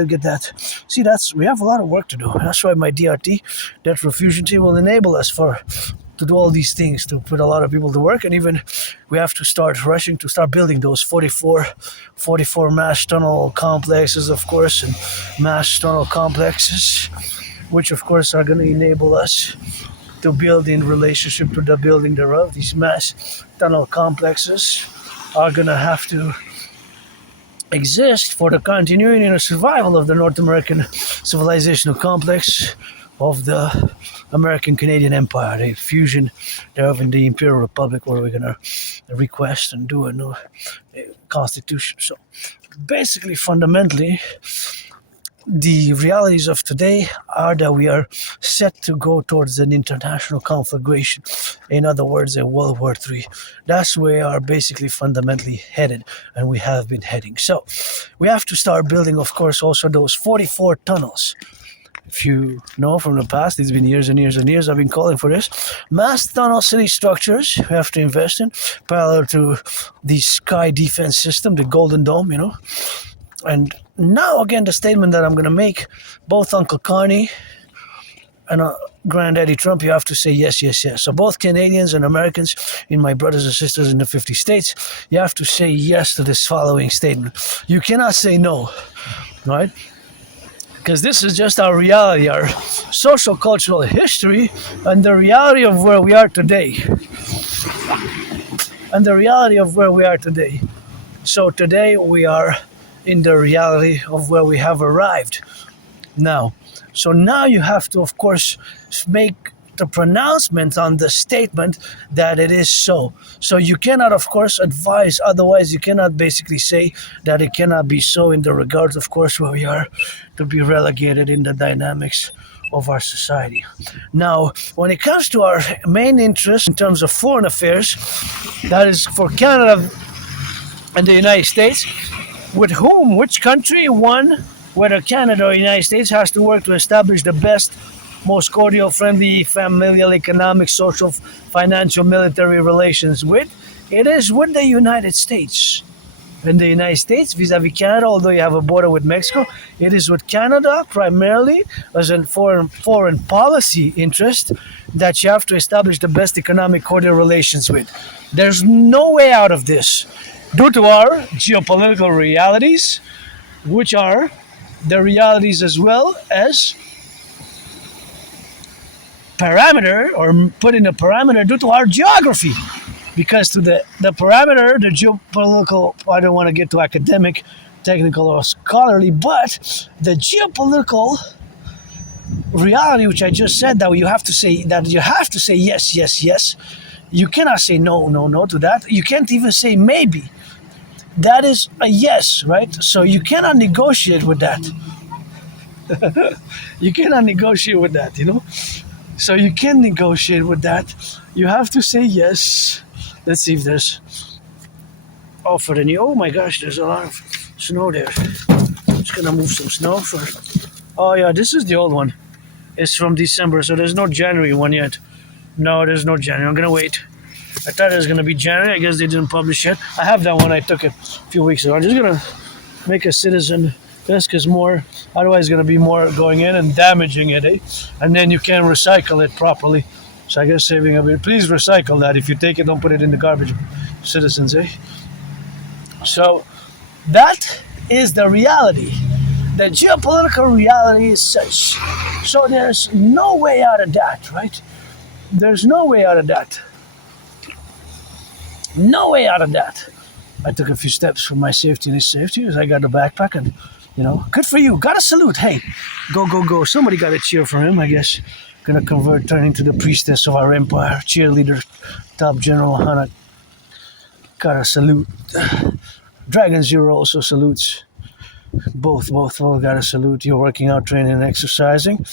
get that. See, we have a lot of work to do. That's why my DRT, debt refusion team, will enable us to do all these things, to put a lot of people to work, and even we have to start rushing to start building those 44 mass tunnel complexes, of course, and mass tunnel complexes, which of course are going to enable us to build in relationship to the building thereof. These mass tunnel complexes are going to have to exist for the continuing and survival of the North American civilizational complex of the American-Canadian Empire, the fusion thereof in the Imperial Republic, where we're going to request and do a new constitution. So basically, fundamentally, the realities of today are that we are set to go towards an international conflagration. In other words, a World War III. That's where we are basically fundamentally headed, and we have been heading. So we have to start building, of course, also those 44 tunnels. If you know from the past, it's been years and years and years I've been calling for this. Mass tunnel city structures we have to invest in, parallel to the sky defense system, the Golden Dome, And now, again, the statement that I'm going to make, both Uncle Carney and Granddaddy Trump, you have to say yes, yes, yes. So both Canadians and Americans, in my brothers and sisters in the 50 states, you have to say yes to this following statement. You cannot say no, right? Because this is just our reality, our social cultural history, and the reality of where we are today. So today we are in the reality of where we have arrived now. So now you have to, of course, make the pronouncement on the statement that it is so. So you cannot, of course, advise otherwise. You cannot basically say that it cannot be so in the regards, of course, where we are to be relegated in the dynamics of our society. Now, when it comes to our main interest in terms of foreign affairs, that is for Canada and the United States, with whom, which country, one, whether Canada or the United States, has to work to establish the best, most cordial, friendly, familial, economic, social, financial, military relations with, it is with the United States. In the United States, vis-a-vis Canada, although you have a border with Mexico, it is with Canada primarily as a foreign policy interest that you have to establish the best economic cordial relations with. There's no way out of this due to our geopolitical realities, which are the realities as well as parameter, or put in a parameter due to our geography, because to the parameter, the geopolitical, I don't want to get to academic, technical, or scholarly, but the geopolitical reality, which I just said, that you have to say yes, yes, yes. You cannot say no to that. You can't even say maybe. That is a yes, right? So you cannot negotiate with that. You cannot negotiate with that, So you can negotiate with that. You have to say yes. Let's see if there's for the new. Oh my gosh, there's a lot of snow there. I'm just gonna move some snow for. Oh yeah, this is the old one. It's from December, so there's no January one yet. No, there's no January. I'm gonna wait. I thought it was gonna be January. I guess they didn't publish yet. I have that one. I took it a few weeks ago. I'm just gonna make a citizen. This, because more, otherwise going to be more going in and damaging it, and then you can't recycle it properly. So I guess saving a bit. Please recycle that. If you take it, don't put it in the garbage, citizens, So that is the reality. The geopolitical reality is such. So there's no way out of that, right? There's no way out of that. No way out of that. I took a few steps for my safety and his safety as I got the backpack, and good for you. Got to salute. Hey, go. Somebody got to cheer for him, I guess. Gonna convert, turn into the priestess of our empire. Cheerleader, top general Hana. Gotta salute. Dragon Zero also salutes. Both gotta salute. You're working out, training, and exercising.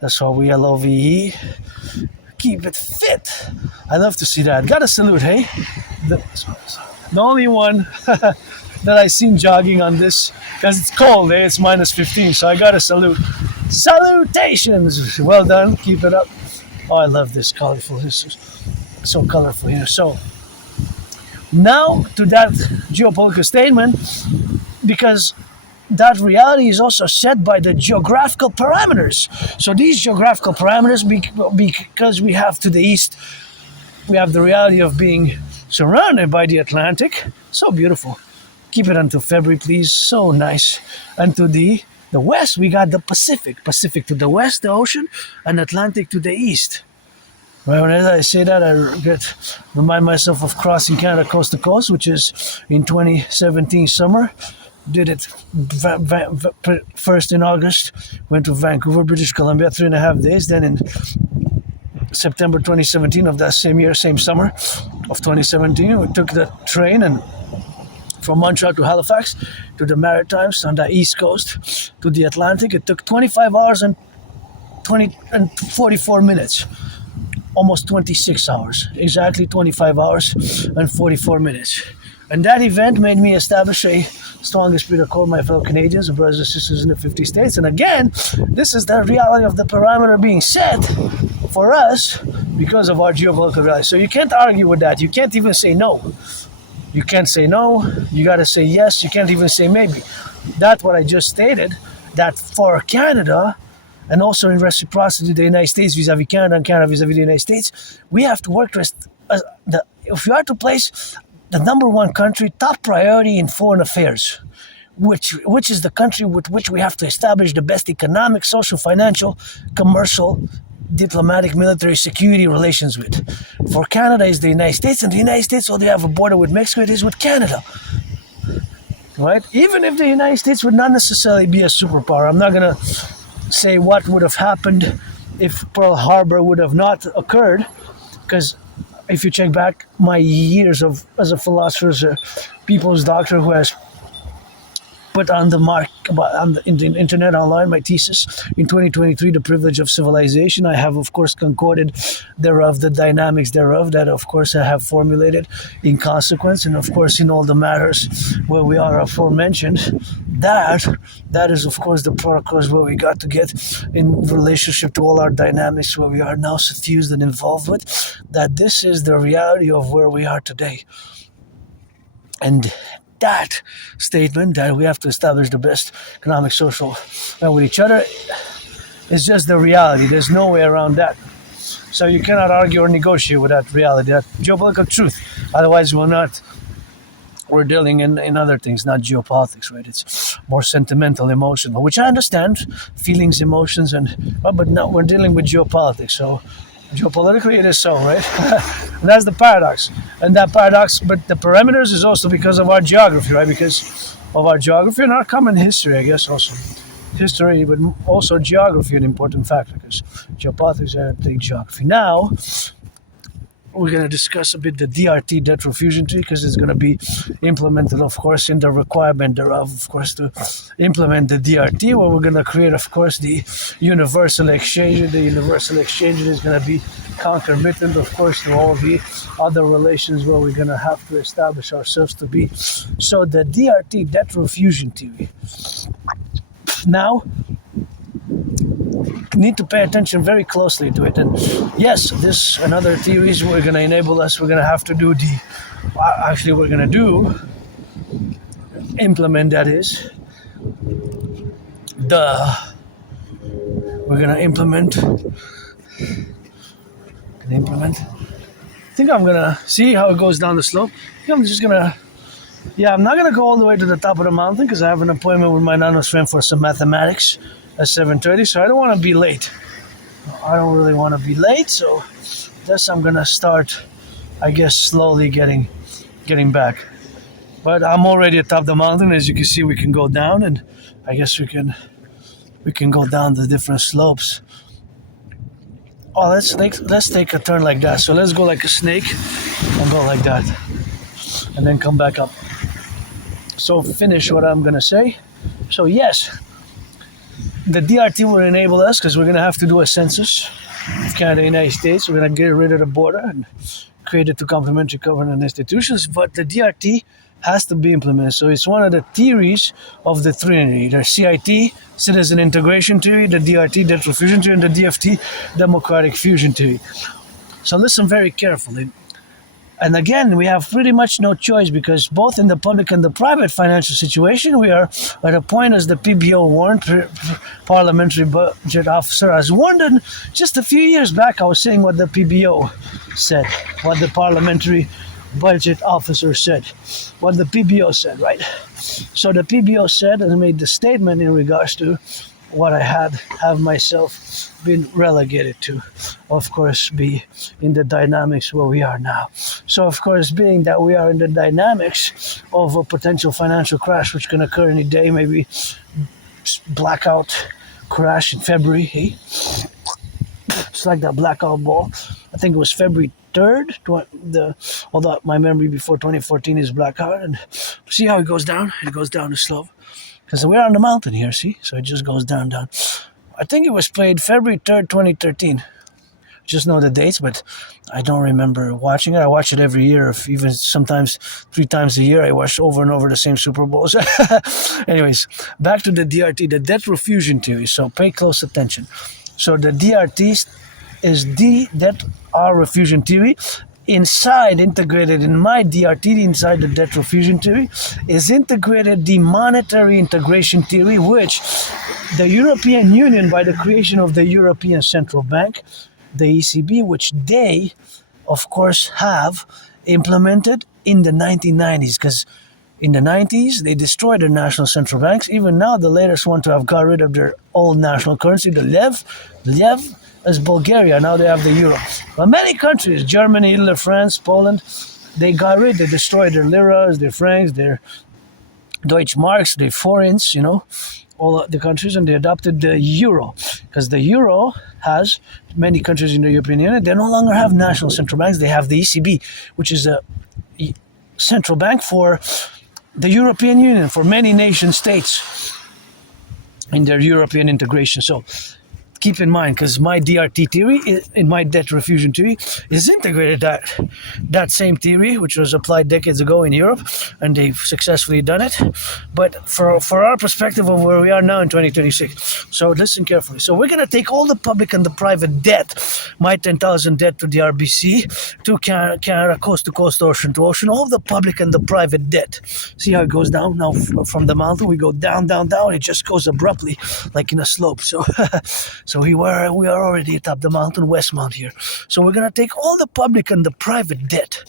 That's why we LOVE. Keep it fit. I love to see that. Gotta salute, hey? The only one that I seen jogging on this, because it's cold, eh? It's minus 15, so I gotta salute. Salutations! Well done, keep it up. Oh, I love this colorful. This is so colorful here. So, now to that geopolitical statement, because that reality is also set by the geographical parameters. So these geographical parameters, because we have to the east, we have the reality of being surrounded by the Atlantic. So beautiful. Keep it until February, please. So nice. And to the west, we got the Pacific. Pacific to the west, the ocean, and Atlantic to the east. Right, when I say that, I remind myself of crossing Canada coast to coast, which is in 2017 summer. Did it first in August, went to Vancouver, British Columbia, 3.5 days. Then in September 2017 of that same year, same summer of 2017, we took the train and from Montreal to Halifax to the Maritimes on the east coast to the Atlantic. It took 25 hours and 44 minutes. Almost 26 hours, exactly 25 hours and 44 minutes. And that event made me establish a strong esprit de corps, my fellow Canadians, brothers and sisters in the 50 states. And again, this is the reality of the parameter being set for us because of our geopolitical reality. So you can't argue with that. You can't even say no. You can't say no. You got to say yes. You can't even say maybe. That's what I just stated, that for Canada, and also in reciprocity to the United States vis-a-vis Canada and Canada vis-a-vis the United States, we have to work if you are to place the number one country top priority in foreign affairs, which is the country with which we have to establish the best economic, social, financial, commercial, diplomatic, military, security relations with. For Canada is the United States, and the United States, although they have a border with Mexico, it is with Canada. Right? Even if the United States would not necessarily be a superpower, I'm not going to say what would have happened if Pearl Harbor would have not occurred, because if you check back my years as a philosopher, as a people's doctor who has put on the mark in the internet online my thesis in 2023, The Privilege of Civilization, I have of course concorded thereof the dynamics thereof that of course I have formulated in consequence, and of course in all the matters where we are aforementioned, that is of course the protocols where we got to get in relationship to all our dynamics where we are now suffused and involved with, that this is the reality of where we are today. And that statement that we have to establish the best economic, social with each other is just the reality. There's no way around that. So you cannot argue or negotiate with that reality, that geopolitical truth. Otherwise, we're dealing in other things, not geopolitics, right? It's more sentimental, emotional, which I understand, feelings, emotions, but no, we're dealing with geopolitics. So geopolitically it is so, right? And that's the paradox. And that paradox, but the parameters is also because of our geography, right? Because of our geography and our common history, I guess, also. History, but also geography, an important factor, because geopolitics are a big geography. Now, we're going to discuss a bit the DRT, debt refusion tree, because it's going to be implemented, of course, in the requirement thereof, of course, to implement the DRT, where we're going to create, of course, the universal exchange. The universal exchange is going to be concomitant, of course, to all the other relations where we're going to have to establish ourselves to be. So the DRT, debt refusion theory. Now, need to pay attention very closely to it. And yes, this and other theories we're going to enable us. We're going to have to do implement, that is, we're going to implement. I think I'm going to see how it goes down the slope. I think I'm just going to, I'm not going to go all the way to the top of the mountain because I have an appointment with my nano's friend for some mathematics at 7:30, so I don't want to be late. I don't really want to be late, so thus I'm going to start, I guess, slowly getting back. But I'm already atop the mountain. As you can see, we can go down, and I guess we can go down the different slopes Oh, let's take a turn like that. So let's go like a snake and go like that, and then come back up. So finish what I'm gonna say. So yes, the DRT will enable us because we're gonna have to do a census of Canada and United States. We're gonna get rid of the border and create it to complementary government institutions. But the DRT has to be implemented. So it's one of the theories of the Trinity. There's CIT, Citizen Integration Theory, the DRT, Debt Fusion Theory, and the DFT, Democratic Fusion Theory. So listen very carefully. And again, we have pretty much no choice because both in the public and the private financial situation, we are at a point, as the PBO warned, Parliamentary Budget Officer has warned, and just a few years back I was saying what the PBO said, what the Parliamentary Budget Officer said, what the PBO said, right? So the PBO said and made the statement in regards to what I have myself been relegated to, of course, be in the dynamics where we are now. So, of course, being that we are in the dynamics of a potential financial crash, which can occur any day, maybe blackout crash in February. Hey? It's like that blackout ball. I think it was February 3rd. Although my memory before 2014 is blackout. And see how it goes down? It goes down slow. Because we're on the mountain here, see? So it just goes down. I think it was played February 3rd, 2013. Just know the dates, but I don't remember watching it. I watch it every year, even sometimes 3 times a year. I watch over and over the same Super Bowls. Anyways, back to the DRT, the debt refusion theory. So pay close attention. So the DRT is the debt refusion theory. Integrated in my DRT, inside the debt refusion theory, is integrated the monetary integration theory, which the European Union, by the creation of the European Central Bank, the ECB, which they, of course, have implemented in the 1990s, because in the 90s, they destroyed their national central banks. Even now, the latest one to have got rid of their old national currency, the lev, is Bulgaria. Now they have the euro. But many countries, Germany, Italy, France, Poland, they destroyed their liras, their francs, their Deutschmarks, their forints, all the countries, and they adopted the euro. Because the euro has many countries in the European Union, they no longer have national central banks. They have the ECB, which is a central bank for the European Union, for many nation states in their European integration. So keep in mind, because my DRT theory, in my debt refusion theory, is integrated that same theory, which was applied decades ago in Europe, and they've successfully done it. But for our perspective of where we are now in 2026, so listen carefully. So we're going to take all the public and the private debt, my 10,000 debt to the RBC, to Canada, coast to coast, ocean to ocean, all the public and the private debt. See how it goes down? Now from the mountain, we go down, down, down. It just goes abruptly, like in a slope. So we are already atop the mountain, West Mount here. So we're going to take all the public and the private debt.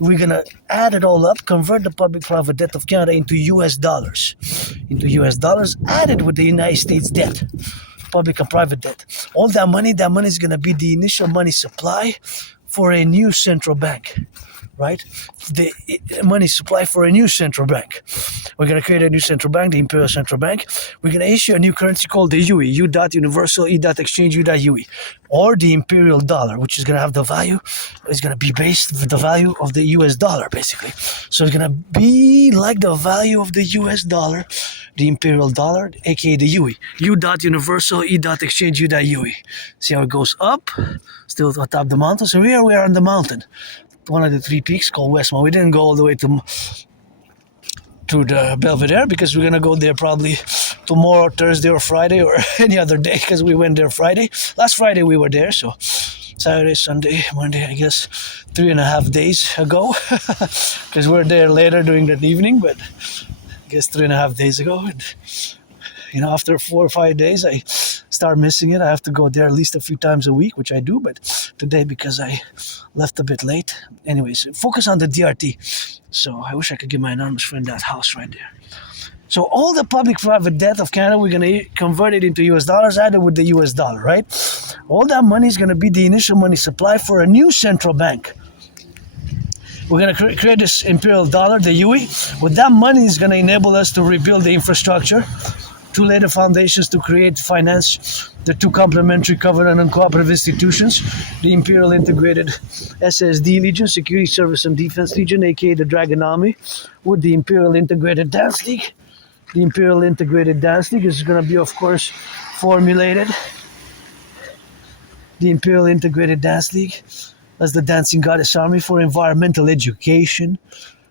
We're going to add it all up, convert the public-private debt of Canada into US dollars. Add it with the United States debt, public and private debt. All that money is going to be the initial money supply for a new central bank. Right? The money supply for a new central bank. We're going to create a new central bank, the Imperial Central Bank. We're going to issue a new currency called the UE, U.Universal, E.Exchange, U.UE, or the Imperial Dollar, which is going to have the value, is going to be based with the value of the US dollar, basically. So it's going to be like the value of the US dollar, the Imperial Dollar, aka the UE, U.Universal, E.Exchange, U.UE. See how it goes up, still atop the mountain. So here we are on the mountain, one of the 3 peaks called West Mount. We didn't go all the way to the Belvedere because we're going to go there probably tomorrow, Thursday or Friday, or any other day, because we went there Friday. Last Friday we were there, so Saturday, Sunday, Monday, I guess 3.5 days ago, because we're there later during that evening, but I guess 3.5 days ago. And after 4 or 5 days, I start missing it. I have to go there at least a few times a week, which I do, but today, because I left a bit late. Anyways, focus on the DRT. So I wish I could give my anonymous friend that house right there. So all the public-private debt of Canada, we're going to convert it into US dollars, add it with the US dollar, right? All that money is going to be the initial money supply for a new central bank. We're going to create this Imperial Dollar, the UE. With that money is going to enable us to rebuild the infrastructure to lay the foundations to create, finance the two complementary covenant and cooperative institutions, the Imperial Integrated SSD Legion, Security Service and Defense Legion, aka the Dragon Army, with the Imperial Integrated Dance League. The Imperial Integrated Dance League is going to be, of course, formulated. The Imperial Integrated Dance League as the Dancing Goddess Army for environmental education,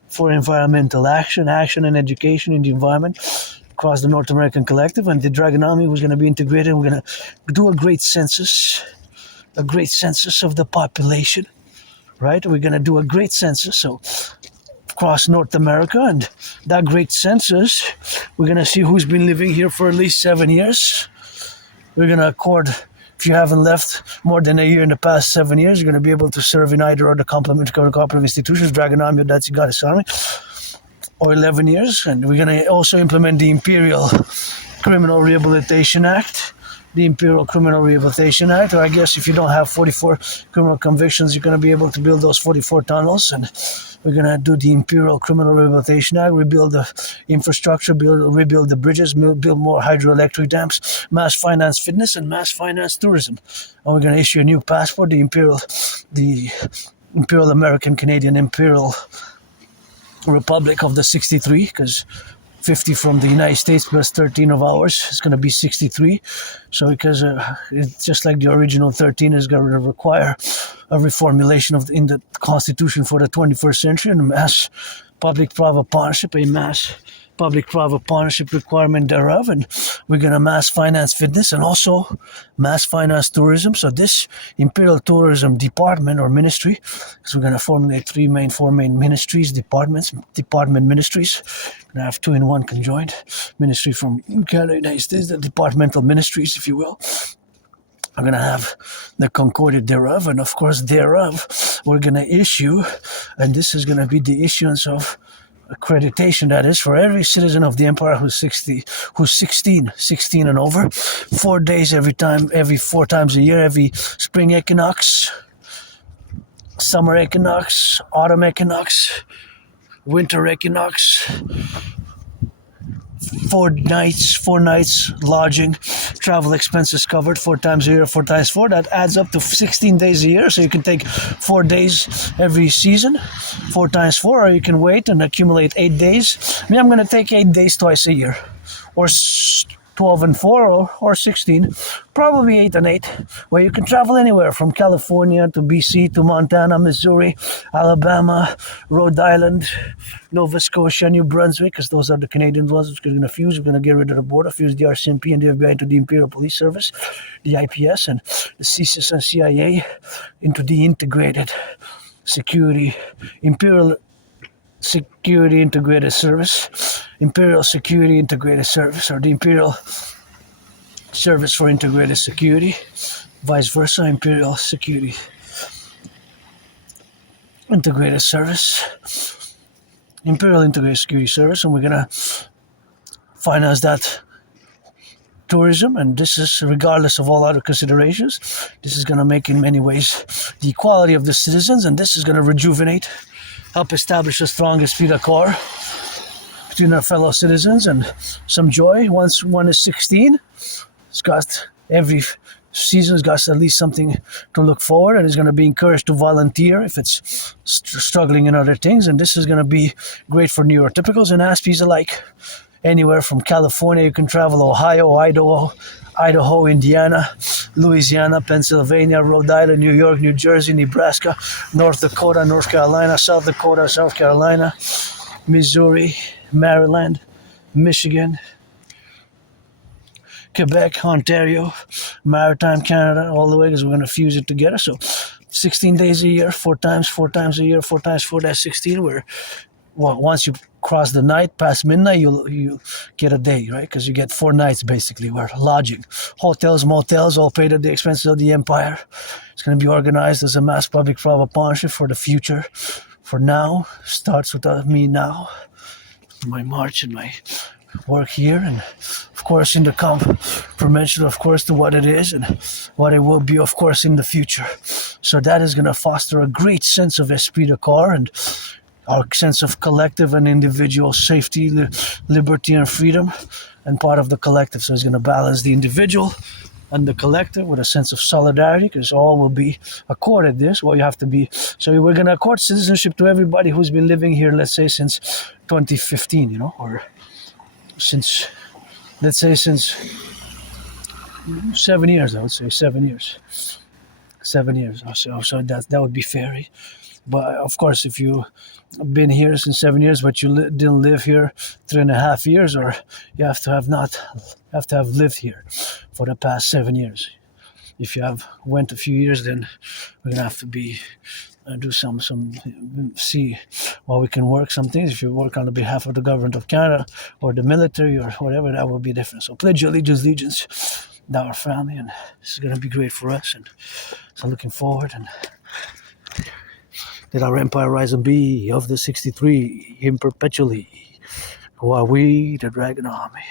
for environmental action and education in the environment across the North American Collective. And the Dragon Army was going to be integrated. We're going to do a great census of the population, right? We're going to do a great census so across North America, and that great census, we're going to see who's been living here for at least 7 years. We're going to accord, if you haven't left more than a year in the past 7 years, you're going to be able to serve in either of the complementary cooperative institutions, Dragon Army or Dancing Goddess Army, or 11 years. And we're going to also implement the Imperial Criminal Rehabilitation Act. The Imperial Criminal Rehabilitation Act, or I guess if you don't have 44 criminal convictions, you're going to be able to build those 44 tunnels. And we're going to do the Imperial Criminal Rehabilitation Act, rebuild the infrastructure, rebuild the bridges, build more hydroelectric dams, mass finance fitness, and mass finance tourism. And we're going to issue a new passport, the Imperial American Canadian Imperial Republic of the 63, because 50 from the United States plus 13 of ours is going to be 63. So because it's just like the original 13 is going to require a reformulation in the Constitution for the 21st century, and a mass public-private partnership, a mass public-private partnership requirement thereof. And we're going to mass finance fitness and also mass finance tourism. So this Imperial Tourism Department or Ministry, because we're going to formulate four main ministries, department ministries. We're going to have two in one conjoined ministry from Canada, United States, the departmental ministries, if you will. We're going to have the Concordia thereof, and of course thereof we're going to issue, and this is going to be the issuance of accreditation, that is, for every citizen of the empire who's 16 and over, 4 days every 4 times a year, every spring equinox, summer equinox, autumn equinox, winter equinox, 4 nights lodging, travel expenses covered 4 times a year, 4 times 4. That adds up to 16 days a year. So you can take 4 days every season, 4 times 4, or you can wait and accumulate 8 days. I'm going to take 8 days twice a year, or 12 and 4, or 16, probably 8 and 8, where you can travel anywhere from California to BC to Montana, Missouri, Alabama, Rhode Island, Nova Scotia, New Brunswick, because those are the Canadian ones which we're going to fuse. We're going to get rid of the border, fuse the RCMP and the FBI into the Imperial Police Service, the IPS, and the CSIS and CIA into the integrated security, Imperial Security Integrated Service, Imperial Security Integrated Service, or the Imperial Service for Integrated Security, vice versa, Imperial Security Integrated Service, Imperial Integrated Security Service, and we're going to finance that tourism, and this is regardless of all other considerations. This is going to make in many ways the equality of the citizens, and this is going to rejuvenate, help establish a strong esprit de corps between our fellow citizens, and some joy. Once one is 16, it's got every season's got at least something to look forward, and is going to be encouraged to volunteer if it's struggling in other things. And this is going to be great for neurotypicals and Aspies alike. Anywhere from California, you can travel Ohio, Idaho, Indiana, Louisiana, Pennsylvania, Rhode Island, New York, New Jersey, Nebraska, North Dakota, North Carolina, South Dakota, South Carolina, Missouri, Maryland, Michigan, Quebec, Ontario, Maritime Canada, all the way, because we're going to fuse it together. So 16 days a year, 4 times a year, 4 times 4, that's 16. Where once you cross the night, past midnight, you get a day, right? Because you get 4 nights basically, where lodging, hotels, motels, all paid at the expenses of the empire. It's going to be organized as a mass public-private partnership for the future. For now, starts with me now, my march and my work here, and of course in the complementary, of course, to what it is and what it will be, of course, in the future. So that is going to foster a great sense of esprit de corps and our sense of collective and individual safety, liberty, and freedom, and part of the collective. So it's going to balance the individual and the collective with a sense of solidarity, because all will be accorded this. Well, you have to be. So we're going to accord citizenship to everybody who's been living here, let's say, since 2015, you know, or since, let's say, since 7 years. I would say 7 years. 7 years. So that would be fair. But of course, if you been here since 7 years, but you didn't live here 3.5 years, or you have to have lived here for the past 7 years. If you have went a few years, then we're gonna have to be do some see while we can work some things. If you work on the behalf of the government of Canada or the military or whatever, that will be different. So pledge your allegiance, our family, and this is gonna be great for us. And so looking forward, and let our empire rise and be of the 63 in perpetually, who are we, the Dragon Army.